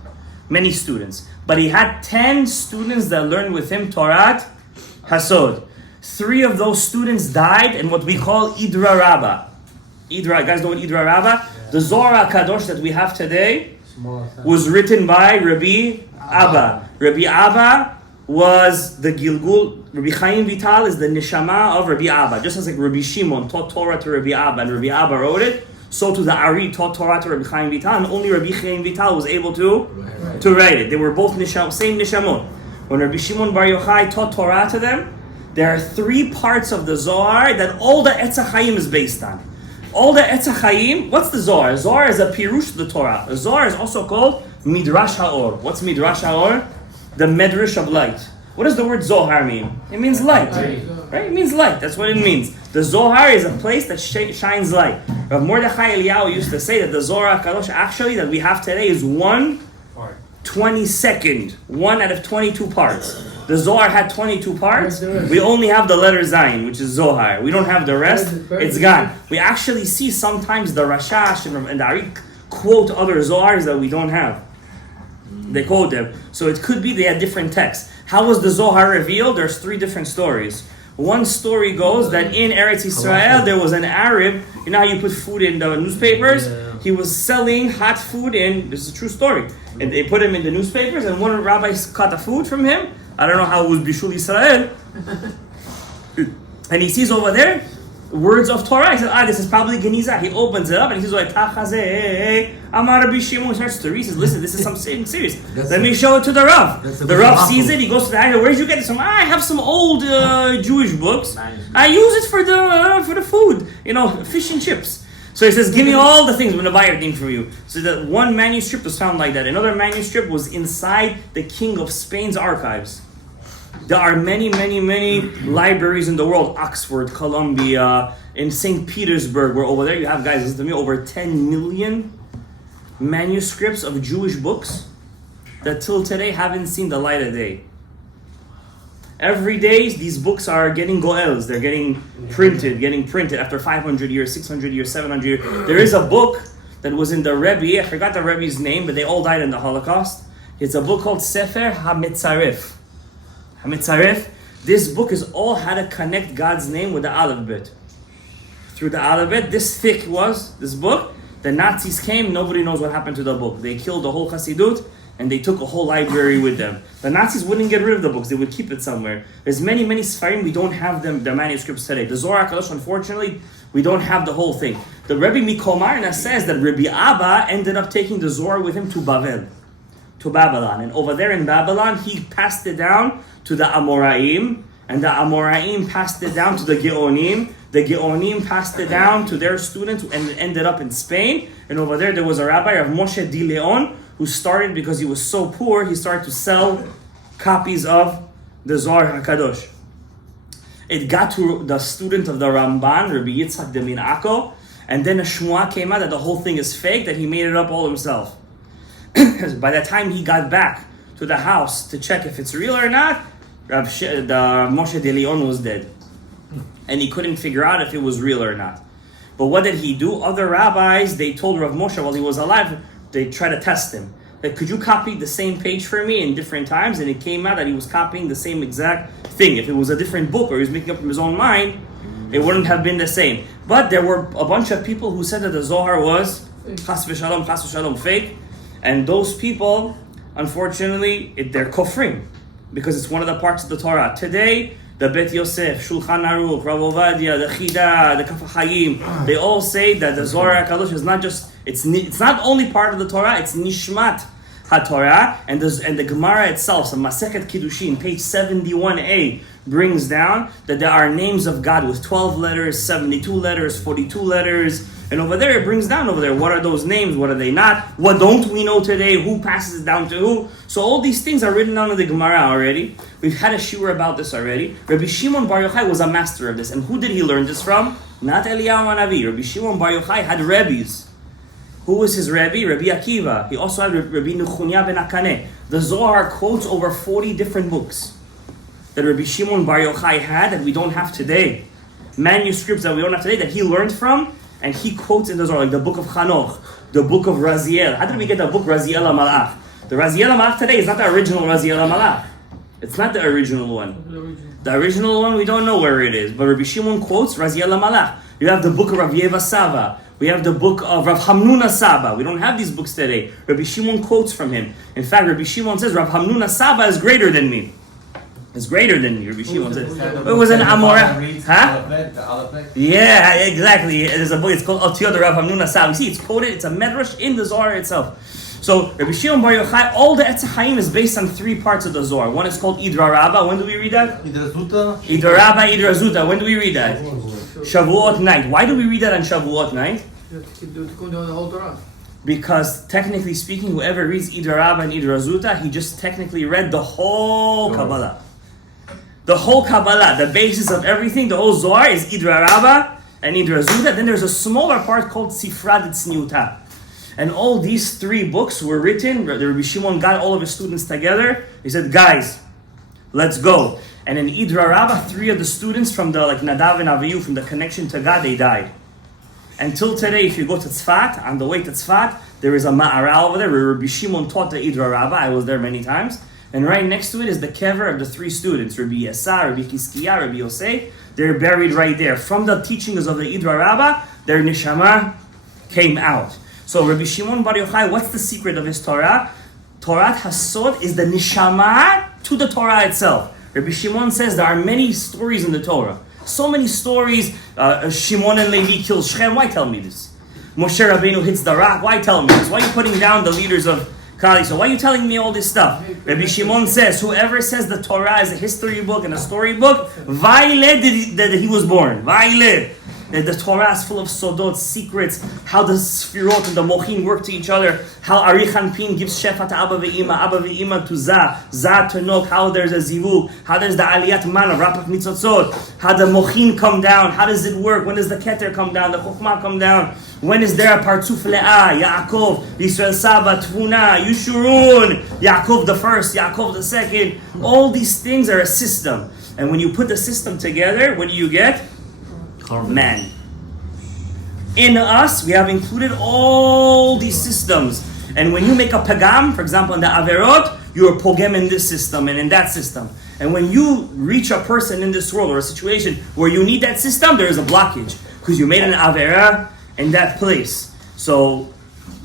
Many students. But he had 10 students that learned with him Torah Hasod. 3 of those students died in what we call Idra Rabbah. Idra, guys know what Idra Rabbah? The Zohar HaKadosh that we have today was written by Rabbi Abba. Rabbi Abba was the Gilgul. Rabbi Chaim Vital is the neshama of Rabbi Abba. Just as like Rabbi Shimon taught Torah to Rabbi Abba and Rabbi Abba wrote it, so to the Ari taught Torah to Rabbi Chaim Vital, and only Rabbi Chaim Vital was able to write it. They were both same neshamot. When Rabbi Shimon Bar Yochai taught Torah to them, there are 3 parts of the Zohar that all the Etz HaChaim is based on. All the Etz HaChaim, what's the Zohar? Zohar is a pirush to the Torah. The Zohar is also called Midrash Ha'or. What's Midrash Ha'or? The Medrash of light. What does the word Zohar mean? It means light. Right? It means light. That's what it means. The Zohar is a place that shines light. Rav Mordechai Eliyahu used to say that the Zohar HaKadosh actually that we have today is 1/22, 1 out of 22 parts. The Zohar had 22 parts. We only have the letter Zayin, which is Zohar. We don't have the rest. It's gone. We actually see sometimes the Rashash and the Ari quote other Zohars that we don't have. They quote them. So it could be they had different texts. How was the Zohar revealed? There's 3 different stories. One story goes that in Eretz Israel there was an Arab. You know how you put food in the newspapers? He was selling hot food in. This is a true story. And they put him in the newspapers, and one rabbi cut the food from him. I don't know how it was Bishul Israel. And he sees over there words of Torah. He says, this is probably Geniza. He opens it up and he says, Amar Rabbi Shimon starts to read. He says, listen, this is something serious. Let me show it to the Rav. The Rav sees it. He goes to the guy. Where'd you get this from? I have some old Jewish books. I use it for the food. Fish and chips. So he says, give me all the things. I'm going to buy everything for you. So that one manuscript was found like that. Another manuscript was inside the King of Spain's archives. There are many, many, many libraries in the world. Oxford, Columbia, in St. Petersburg, where over there you have, guys, listen to me, over 10 million manuscripts of Jewish books that till today haven't seen the light of day. Every day, these books are getting goels. They're getting printed after 500 years, 600 years, 700 years. There is a book that was in the Rebbe. I forgot the Rebbe's name, but they all died in the Holocaust. It's a book called Sefer HaMetzaref. HaMetzaref. This book is all how to connect God's name with the alphabet. Through the alphabet, this thick was, this book. The Nazis came, nobody knows what happened to the book. They killed the whole Chassidut, and they took a whole library with them. The Nazis wouldn't get rid of the books, they would keep it somewhere. There's many, many Sfarim, we don't have them, the manuscripts today. The Zohar HaKadosh, unfortunately, we don't have the whole thing. The Rebbe Mikomarna says that Rabbi Abba ended up taking the Zohar with him to Babylon. And over there in Babylon, he passed it down to the Amoraim, and the Amoraim passed it down to the Geonim. The Geonim passed it down to their students, and it ended up in Spain. And over there was a rabbi of Moshe Di Leon, who started, because he was so poor, he started to sell copies of the Zohar HaKadosh. It got to the student of the Ramban, Rabbi Yitzhak de Minako, and then a shmuah came out that the whole thing is fake, that he made it up all himself. By the time he got back to the house to check if it's real or not, the Moshe de Leon was dead. And he couldn't figure out if it was real or not. But what did he do? Other rabbis, they told Rav Moshe while he was alive, they tried to test him. Like, could you copy the same page for me in different times? And it came out that he was copying the same exact thing. If it was a different book or he was making up from his own mind, it wouldn't have been the same. But there were a bunch of people who said that the Zohar was chas v'shalom, fake. And those people, unfortunately, they're kofrim, because it's one of the parts of the Torah. Today, the Bet Yosef, Shulchan Aruch, Rav Ovadia, the Chida, the Kaf HaChaim, they all say that the Zohar HaKadosh is not just, it's not only part of the Torah, it's Nishmat HaTorah, and the Gemara itself, so Masechet Kiddushin, page 71a, brings down that there are names of God with 12 letters, 72 letters, 42 letters, and over there it brings down over there, what are those names, what are they not, what don't we know today, who passes it down to who. So all these things are written down in the Gemara already. We've had a shiur about this already. Rabbi Shimon Bar Yochai was a master of this, and who did he learn this from? Not Eliyahu Hanavi. Rabbi Shimon Bar Yochai had rebbes. Who was his rebbe? Rabbi Akiva. He also had Rabbi Nechunya ben Akaneh. The Zohar quotes over 40 different books that Rabbi Shimon Bar Yochai had that we don't have today. Manuscripts that we don't have today that he learned from, and he quotes in the Zohar, like the book of Chanoch, the book of Raziel. How did we get the book Raziel HaMalach? The Raziel HaMalach today is not the original Raziel HaMalach. It's not the original one. The original one, we don't know where it is. But Rabbi Shimon quotes Raziel HaMalach. You have the book of Rav Yeva Saba. We have the book of Rav Hamnuna Saba. We don't have these books today. Rabbi Shimon quotes from him. In fact, Rabbi Shimon says, Rav Hamnuna Saba is greater than me. It's greater than me, Rabbi Shimon says. It was an Amora. Huh? Yeah, exactly. There's a book, it's called Otiyot Rav Hamnuna Saba. You see, it's quoted, it's a medrash in the Zohar itself. So, Rabbi Shimon Bar Yochai, all the Etz HaChaim is based on 3 parts of the Zohar. One is called Idra Rabbah. When do we read that? Idra Zuta. Idra Rabbah, Idra Zuta. When do we read that? Shavuot night. Why do we read that on Shavuot night? Because technically speaking, whoever reads Idra Rabbah and Idra Zuta, he just technically read the whole Kabbalah. The whole Kabbalah, the basis of everything, the whole Zohar is Idra Rabbah and Idra Zuta. Then there's a smaller part called Sifra Tzniuta. And all these 3 books were written. Rabbi Shimon got all of his students together. He said, guys, let's go. And in Idra Rabbah, 3 of the students from the Nadav and Avihu, from the connection to God, they died. Until today, if you go to Tzfat, on the way to Tzfat, there is a Ma'aral over there where Rabbi Shimon taught the Idra Rabbah. I was there many times. And right next to it is the kever of the three students, Rabbi Yasa, Rabbi Kiskiya, Rabbi Yosef. They're buried right there. From the teachings of the Idra Rabbah, their neshama came out. So Rabbi Shimon Bar Yochai, what's the secret of his Torah? Torah Hasod is the neshama to the Torah itself. Rabbi Shimon says there are many stories in the Torah. So many stories. Shimon and Levi kill Shechem. Why tell me this? Moshe Rabbeinu hits the rock. Why tell me this? Why are you putting down the leaders of Kali? So why are you telling me all this stuff? Rabbi Shimon says, whoever says the Torah is a history book and a story book, Vaile that he was born. Vaile. That the Torah is full of sodot, secrets, how the sfirot and the mochin work to each other, how Arich Anpin gives shefa to Abba ve'ima to Za to Nok, how there's a zivug, how there's the aliyat man of Rapak Mitzotzot, how the mochin come down, how does it work, when does the keter come down, the chokhmah come down, when is there a partzuf le'ah, Yaakov, Yisrael Saba, Tvuna, Yushurun, Yaakov the first, Yaakov the second, all these things are a system. And when you put the system together, what do you get? Man. In us, we have included all these systems. And when you make a pagam, for example, in the averot, you're pogam in this system and in that system. And when you reach a person in this world or a situation where you need that system, there is a blockage. Because you made an avera in that place. So,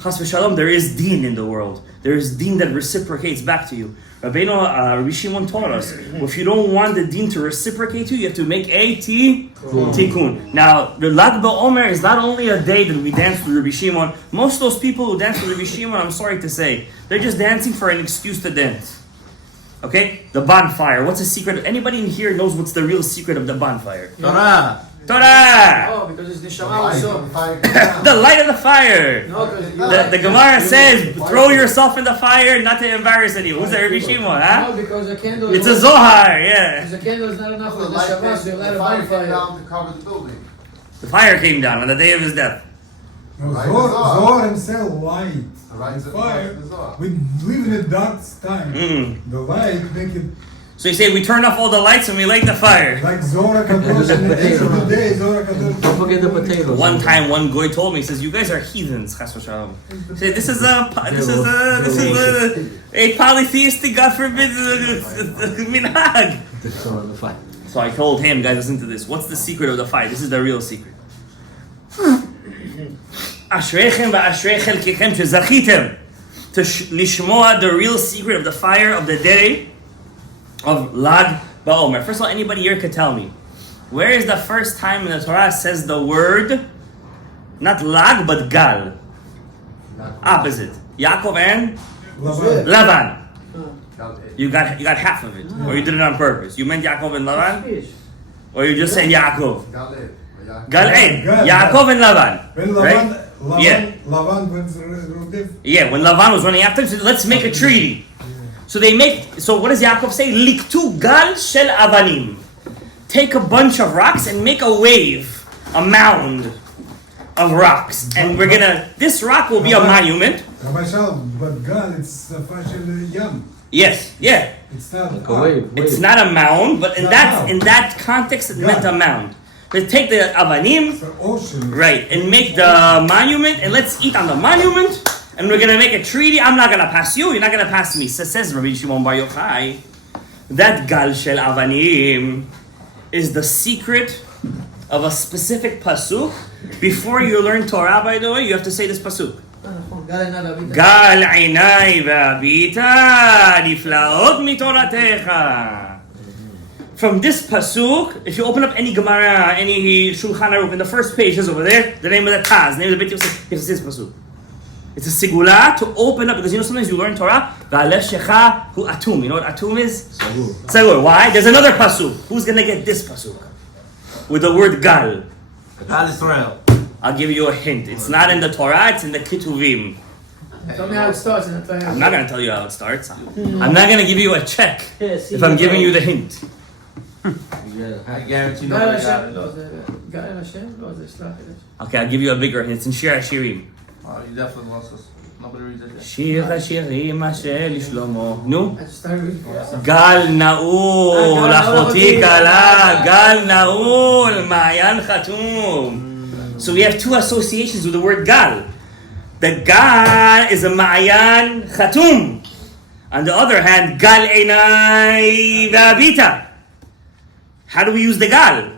chas v'shalom, there is deen in the world. There is deen that reciprocates back to you. Rabbi Shimon taught us, if you don't want the deen to reciprocate you, you have to make a tikkun. Now, the Lag BaOmer is not only a day that we dance with Rabbi Shimon. Most of those people who dance with Rabbi Shimon, I'm sorry to say, they're just dancing for an excuse to dance. Okay? The bonfire. What's the secret? Anybody in here knows what's the real secret of the bonfire? Torah. Torah! Oh, because it's neshama also. The light of the fire! No, because The Gemara says, throw yourself in the fire not to embarrass anyone. Who's that, Rabbi Shimon, huh? No, because a candle. It's a Zohar, yeah. Because a candle is not enough for The the light Shabbat, so you light a fire came bonfire. down to cover the building. The fire came down on the day of his death. No, Right, Zohar himself light. The lights of Fire. the Zohar. We live in a dark time. The light make it So you say we turn off all the lights and we light the fire. like Zohar Kadosh. At the end of the day, Zohar Kadosh. Don't forget the potatoes. One time, one goy told me, he says, "You guys are heathens." Chas v'shalom. He said, "This is a polytheistic, God forbid, minhag." The fire. So I told him, guys, listen to this. What's the secret of the fire? This is the real secret. Ashreichem va'ashrei chelkechem shezachitem to lishmoa the real secret of the fire of the day of Lag BaOmer. First of all, anybody here could tell me, where is the first time in the Torah says the word, not Lag, but Gal? Opposite. Yaakov and Lavan. Lavan. You got half of it, or you did it on purpose. You meant Yaakov and Lavan, or you just said Yaakov. Gal'ed. Yaakov and Lavan. When Right? Yeah. Lavan went Rodef. Yeah, when Lavan was running after him, he said, let's make a treaty. So what does Yaakov say? Liktu gal shel avanim. Take a bunch of rocks and make a wave, a mound of rocks. And this rock will be a monument. Rabbi Shalom, but Gal, it's a fashion yam. Yes, yeah. It's not. Like a wave. It's not a mound, but in It's not that mound. in that context it meant a mound. Let's take the avanim, It's an ocean. right, and make the monument, and let's eat on the monument, and we're gonna make a treaty. I'm not gonna pass you, you're not gonna pass me. So says Rabbi Shimon Bar Yochai, that gal shel avanim is the secret of a specific pasuk. Before you learn Torah, by the way, you have to say this pasuk. Gal einai ve'abita niflaot mitoratecha. From this pasuk, if you open up any Gemara, any Shulchan Aruch, in the first page is over there, the name of the Taz, the name of the Beit Yosef, you have to say this pasuk. It's a sigula to open up, because sometimes you learn Torah, Va'alev shecha hu atum. You know what atum is? Sagur. Why? There's another pasuk. Who's gonna get this pasuk? With the word gal. Gal Israel. I'll give you a hint. It's not in the Torah, it's in the Ketuvim. Tell me how it starts and then I'm not gonna tell you how it starts. I'm not gonna give you a check if I'm giving you the hint. I guarantee nobody got it. Okay, I'll give you a bigger hint. It's in Shir HaShirim. Oh, you definitely lost us. Nobody reads it. Shir HaShirim Asher Lishlomo. No? I just started reading. Gal Na'ul, Achoti Kala, Gal Na'ul, Ma'ayan Chatum. So we have two associations with the word Gal. The Gal is a Ma'ayan Chatum, On the other hand, gal einai ve'avita. How do we use the gal?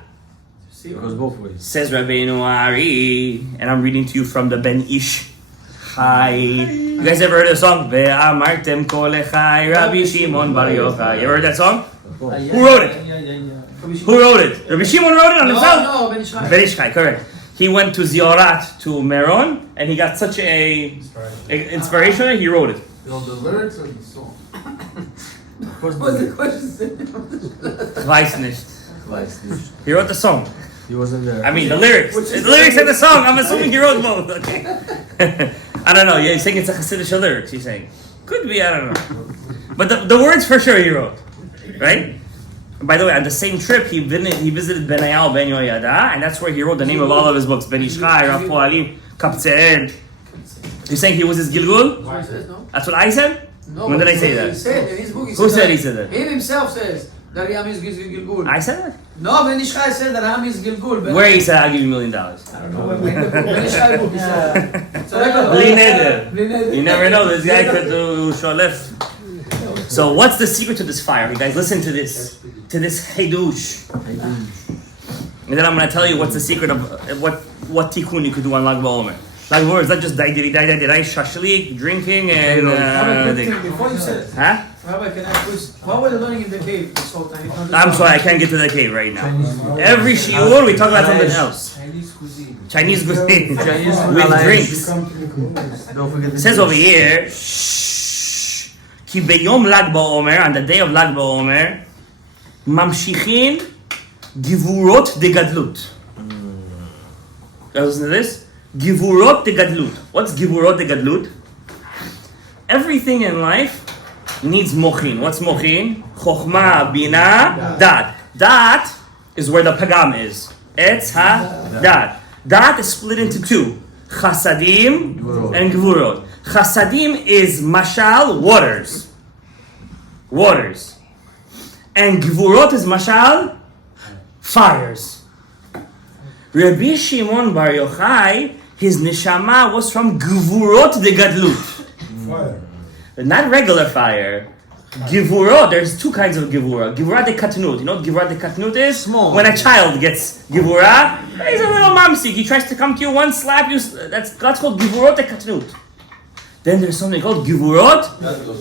It goes both ways. Says Rabbeinu Ari, and I'm reading to you from the Ben Ish Chai. You guys ever heard of the song? Ve'amartem kol echai Rabbi Shimon Bar Yochai. You ever heard that song? Who wrote it? Who wrote it? Rabbi Shimon wrote it on himself? No, Ben Ish Chai. Ben Ish Chai, correct. He went to Ziorat to Meron, and he got such a inspiration that he wrote it. You know, the lyrics of the song. What's the question? Weiß nicht. He wrote the song. He wasn't there. I mean, the lyrics. The lyrics and the song. I'm assuming he wrote both. Okay. I don't know. Yeah, he's saying it's a Hasidic lyrics. He's saying. Could be. I don't know. But the words for sure he wrote. Right? By the way, on the same trip, he visited Benayal Ben Yoyada, and that's where he wrote the name of all of his books. Ben Ish Chai, Rav Poalim, Kapze'ed. You're saying he was his Gilgul? That's what I said? No, When did I say he that? said in his book, Who said he said that? Him himself says that Ram is Gilgul. I said that? No, Ben Ish Chai said that Ram is Gilgul. Where he said, I'll give you $1 million. I don't know. Ben Ish Chai book, he said. So like Bli neder. Bli neder. You never know, this guy could do sholef. So what's the secret to this fire? You guys listen to this Hidush. And then I'm going to tell you what's the secret of what tikkun you could do on Lag BaOmer. Lag BaOmer is not just die, shashlik, drinking, and... Before you said it, huh? Rabbi, can I ask, what were they learning in the cave this whole time? I'm sorry, I can't get to the cave right now. Every shiur, we talk about something else. Chinese cuisine. With drinks. Don't forget It says over here, Ki beyom Lag BaOmer, on the day of Lag BaOmer, Mamshichin Givurot de Gadlut. Guys, listen to this. Givurot de Gadlut. What's Givurot de Gadlut? Everything in life needs mochin. What's mochin? Chokhmah, bina, dat. Dat is where the pagam is. Etz ha-dat. Dat is split into two. Chasadim and Givurot. Chasadim is mashal, waters. Waters. And Givurot is mashal, fires. Rabbi Shimon Bar Yochai, his neshama was from Givurot de Gadlut. Fire. Not regular fire. Givurot, there's two kinds of Givurah. Givurah de Katnut. You know what Givurah de Katnut is? Small. When a child gets Givurah, he's a little mamsik. He tries to come to you, one slap you. That's called Givurot de Katnut. Then there's something called Givurot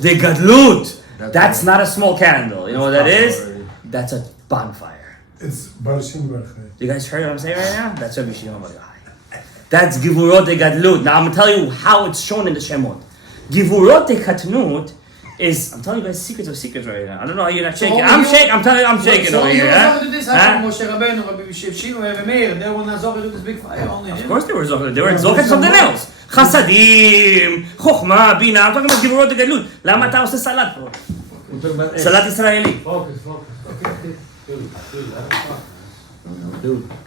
de Gadlut. That's not a small candle. You know what that is? That's a bonfire. It's Barshim Barchai. You guys heard what I'm saying right now? That's Rabbi Shimon Bar Yochai. That's Givurot de Gadlut. Now I'm going to tell you how it's shown in the Shemot. Givurot de Katnut is, I'm telling you guys secrets of secrets right now. I don't know how you're not shaking. I'm shaking. I'm telling you, I'm shaking over here. Moshe Rabbeinu, Rabbi Shimon, Rabbi Meir, they were not Zohar to this big fire. Of course they were Zohar. They were Zohar something else. Chasadim, Chokhmah, Bina. I'm talking about Givurot de Gadlut. למה אתה עושה סלט פה? סלט ישראלי.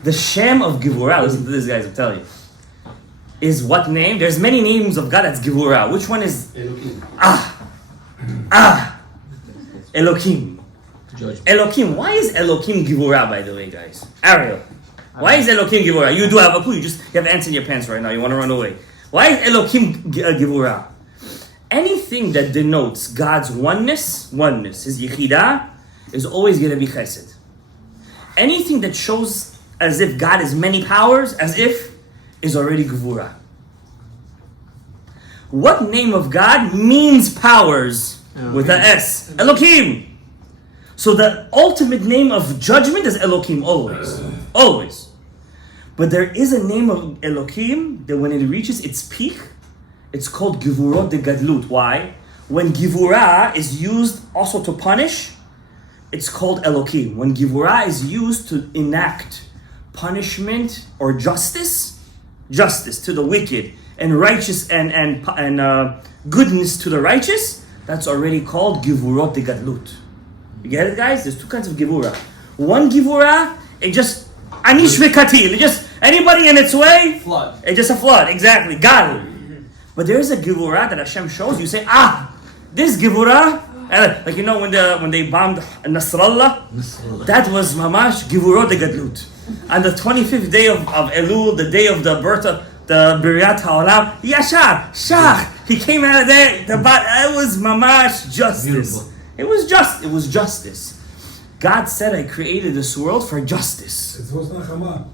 The Shem of Givurah, listen to this guys, I'm telling you, is what name? There's many names of God that's Givurah. Which one is? Elohim. Elohim. Why is Elohim Givurah, by the way, guys? Ariel. Why is Elohim Givurah? You do have a clue. You have ants in your pants right now. You want to run away. Why is Elohim Givurah? Anything that denotes God's oneness, His Yechidah, is always going to be Chesed. Anything that shows as if God has many powers, as if, is already Gevurah. What name of God means powers with an S? Elohim. So the ultimate name of judgment is Elohim, always. Always. But there is a name of Elohim that when it reaches its peak, it's called Gevurot de Gadlut. Why? When Gevurah is used also to punish, it's called Elohim. When Gevurah is used to enact punishment or justice to the wicked, and righteous and goodness to the righteous, that's already called Gevurot de Gadlut. You get it, guys? There's two kinds of Gevurah. One Gevurah, it just anish vekatil. It just anybody in its way. Flood. It's just a flood. Exactly. Gal. But there is a Gevurah that Hashem shows. You say, this Gevurah. Like, you know, when they bombed Nasrallah, that was mamash Gevurot de Gadlut. On the 25th day of Elul, the day of the birth of the Biriyat Ha'olam, Yashar, Shach. He came out of there. It was mamash justice. Beautiful. It was justice. God said, I created this world for justice. It was Nachama.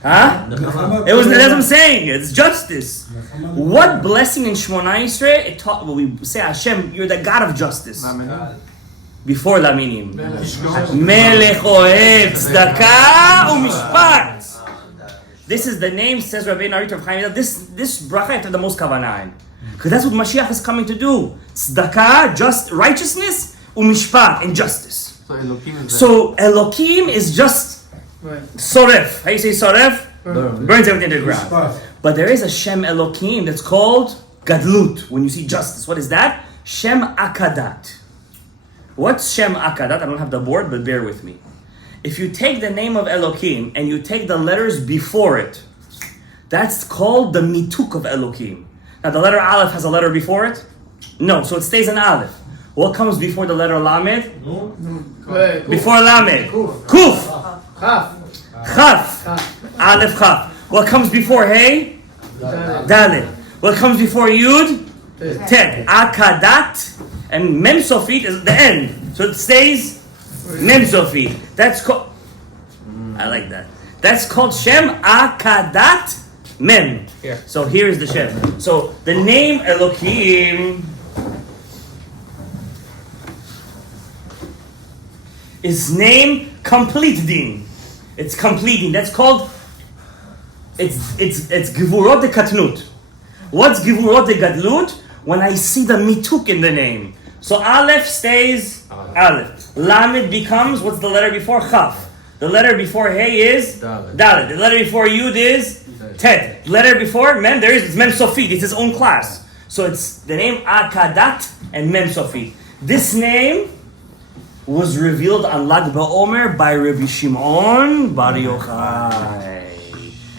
Huh? Nachama. It was, that's what I'm saying. It's justice. Nachama. What blessing in Shmona Yisrael? It taught, well, we say, Hashem, you're the God of justice. Before Laminim. Melech Ohev Tzedakah Umishpat. This is the name, says Rabbeinu Arit Rav Chaim. This bracha had the most kavanah in. Because that's what Mashiach is coming to do. Tzedakah, just righteousness, umishpat, and justice. So Elokim is just soref. How you say soref? Burns everything to the ground. But there is a Shem Elokim that's called Gadlut. When you see justice, what is that? Shem Akadat. What's Shem Akadat? I don't have the board, but bear with me. If you take the name of Elokim and you take the letters before it, that's called the mituk of Elokim. Now the letter Aleph has a letter before it? No, so it stays in Aleph. What comes before the letter Lamed? Before Lamed? Kuf. Chaf. Aleph Chaf. What comes before Hey? Dalet. What comes before Yud? Tet. Akadat. And Mem Sofit is the end. So it stays Mem Sofit. That's called, I like that. That's called Shem Akadat Mem. Yeah. So here's the Shem. So the name Elohim is named Complete Din. It's completing. That's called, it's Gevurot de Katnut. What's Gevurot de Gadlut? When I see the mituk in the name. So Aleph stays Aleph. Lamed becomes, what's the letter before? Chaf. The letter before Hey is Dalet. The letter before Yud is Tet. The letter before Mem, it's Mem Sofit. It's his own class. So it's the name Akadat and Mem Sofit. This name was revealed on Lag BaOmer by Rabbi Shimon Bar Yochai.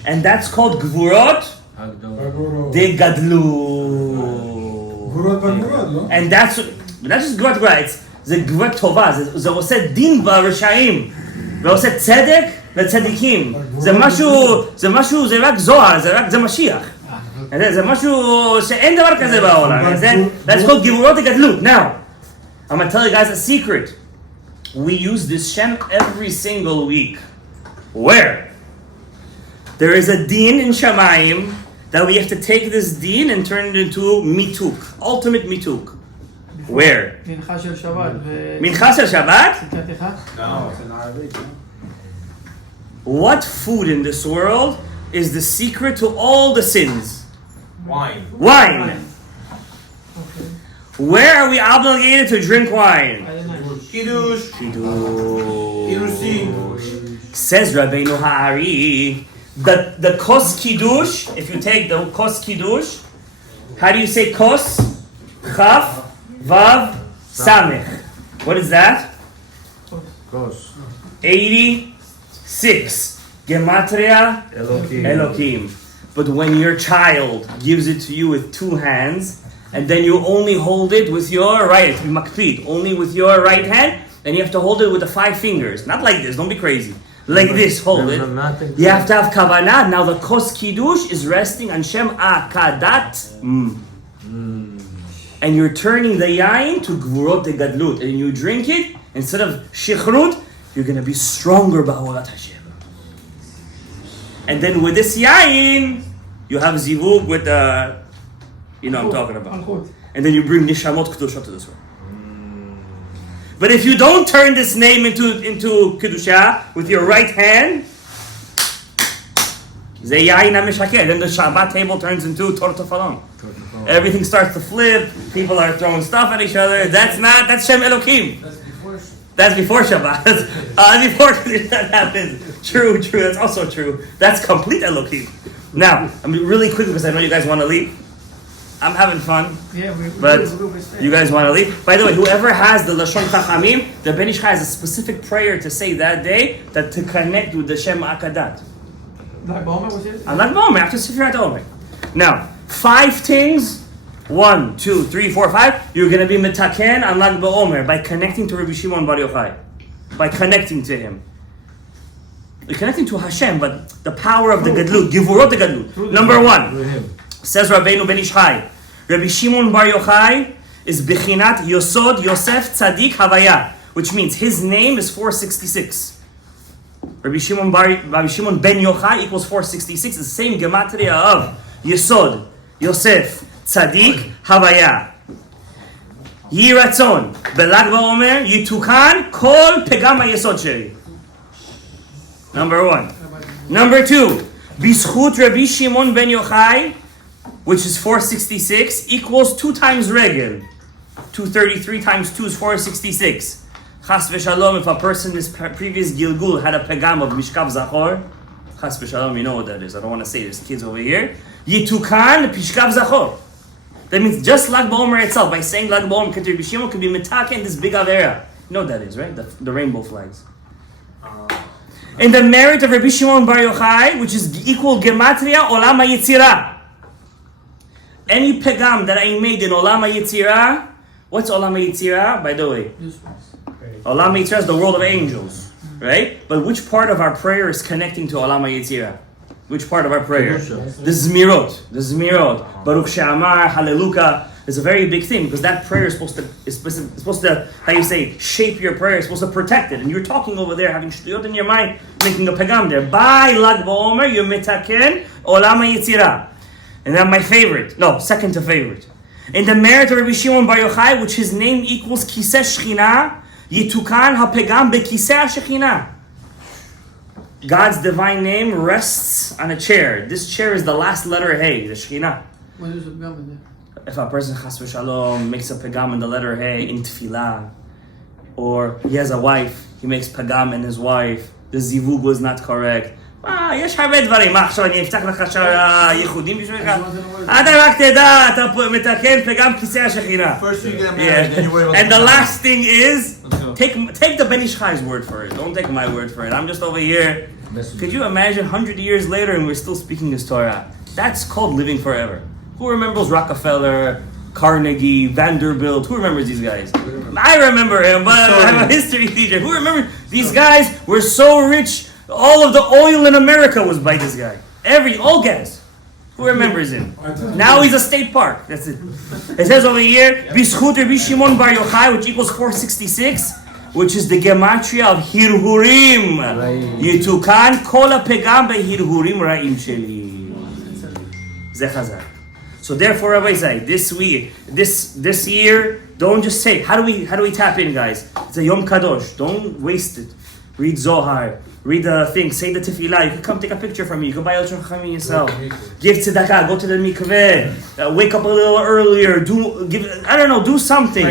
And that's called Gvurot de Gadlut. And that's just Gvurot Gra. It's the Gvurot Tova. זה עושה דין ברשעים. ועושה צדק לצדיקים. זה משהו, זה רק זוהר, זה משיח. זה משהו שאין דבר כזה בעולם. That's called Gvurot de Gadlut. Now, I'm going to tell you guys a secret. We use this Shem every single week. Where? There is a din in Shamayim that we have to take this din and turn it into mituk, ultimate mituk. Where? Mincha shel Shabbat. Mincha shel Shabbat? No, it's in Arabic. What food in this world is the secret to all the sins? Wine. Wine. Where are we obligated to drink wine? Kiddush. Kiddushin. Says Rabbeinu Ha'ari, the kos kiddush, if you take the kos kiddush, how do you say kos? Chaf, vav, samech. What is that? Kos. 86. Gematria Elokim. But when your child gives it to you with two hands, and then you only hold it with your right, makpid, only with your right hand, and you have to hold it with the 5 fingers. Not like this, don't be crazy. Like this, hold it. You have to have kavanah. Now the kos kiddush is resting on Shem Akadat. And you're turning the yain to Gvurot de Gadlut. And you drink it, instead of shichrut, you're going to be stronger ba'avodat Hashem. And then with this yain, you have zivug with the, you know what I'm talking about. And then you bring nishamot kedusha to this world. But if you don't turn this name into kedusha with your right hand, then the Shabbat table turns into Torah Tefillin. Everything starts to flip. People are throwing stuff at each other. That's Shem Elokim. That's before Shabbat. Before that happens. True. That's also true. That's complete Elokim. Now, I'm really quick because I know you guys want to leave. I'm having fun, but you guys want to leave. By the way, whoever has the Lashon Chachamim, the Ben Ish Chai has a specific prayer to say that day that to connect with the Shem Akadat. Lag BaOmer, was it? On Lag BaOmer, after Sefirat Omer. Now, 5 things, 1, 2, 3, 4, 5, you're going to be metaken on Lag BaOmer by connecting to Rabbi Shimon Bar Yochai. By connecting to him. You're connecting to Hashem, but the power of the Gadlut, Givurot the Gadlut. Number one, says Rabbeinu Ben Ish Chai, Rabbi Shimon Bar Yochai is Bechinat Yosod Yosef Tzadik Havaya, which means his name is 466. Rabbi Shimon Ben Yochai equals 466. It's the same gematria of Yesod, Yosef, Tzadik, Havaya. Yi Ratzon, Belag Ba'omer, Yitukan, Kol Pegam HaYesod Sheli. Number one. Number two, Bishut Rabbi Shimon Ben Yochai, which is 466, equals 2 times Regel. 233 times 2 is 466. Chas v'shalom, if a person in his previous Gilgul had a pegam of Mishkav Zachor, Chas v'shalom, you know what that is. I don't want to say, there's kids over here. Yitukan Pishkav Zachor. That means just Lag BaOmer itself, by saying Lag BaOmer, Keter B'Shimon can be mitaka in this big avera. You know what that is, right? The rainbow flags. In the merit of Rabbi Shimon Bar Yochai, which is equal gematria Olam HaYetzirah. Any pegam that I made in Olam HaYetzirah, what's Olam HaYetzirah, by the way? Olam HaYetzirah is the world of angels, right? But which part of our prayer is connecting to Olam HaYetzirah? Which part of our prayer? The Zmirot. Baruch She'amar, Hallelujah. It's a very big thing because that prayer is supposed to, how you say, shape your prayer. It's supposed to protect it. And you're talking over there, having shtuyot in your mind, making a pegam there. By Lag BaOmer, you mitaken Olam HaYetzirah. And then my favorite, second to favorite. In the merit of Rabbi Shimon Bar Yochai, which his name equals Kiseh Shechina, Yitukan HaPegam BeKiseh HaShechina. God's divine name rests on a chair. This chair is the last letter Hey, the Shechina. What is the pegam in there? If a person chas v'shalom makes a pegam in the letter Hey in tefillah, or he has a wife, he makes pegam in his wife, the zivug was not correct. יש הרבה דברים, עכשיו אני אפתח לך ייחודים בשבילך? אתה רק תדע, אתה מתקן פגם כיסא השכינה. First you get married, then you worry about And the last thing is, take the Ben Ish Chai's word for it. Don't take my word for it. I'm just over here. Could you imagine 100 years later and we're still speaking this Torah? That's called living forever. Who remembers Rockefeller, Carnegie, Vanderbilt? Who remembers these guys? I remember him, but I'm a history teacher. Who remembers? These guys were so rich. All of the oil in America was by this guy. All gas. Who remembers him? Now he's a state park. That's it. It says over here, Bishut Rabbi Shimon Bar Yochai, which equals 466, which is the gematria of Hirhurim. Yitukan kol hapegam behirhurim ra'im sheli. Zeh chazak. So therefore, Rabbi say, this year, don't just say. How do we tap in, guys? It's a Yom Kadosh. Don't waste it. Read Zohar. Read the thing. Say the tefillah. You can come take a picture from me. You can buy Yalchon Chachamim yourself. Give tzedakah. Go to the mikveh. Wake up a little earlier. Do something.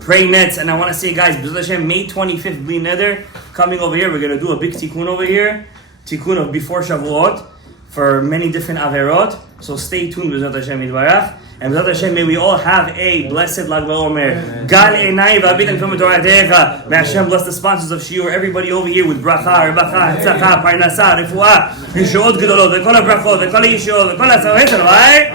Pray nets. And I want to say, guys, B'ezrat Hashem, May 25th, Bli Neder, coming over here. We're going to do a big tikkun over here. Tikkun of before Shavuot for many different averot. So stay tuned, B'ezrat Hashem Yitbarach. And B'ezrat Hashem, may we all have a blessed Lag BaOmer. Gal Einai v'abit and K'vim Toratecha. May Hashem bless the sponsors of Shiur. Everybody over here with bracha, rebacha, tzaka, parnasa, refuah, yeshuot gedolot, v'kol habrachot, v'kol hayeshuot, v'kol hasavet, right?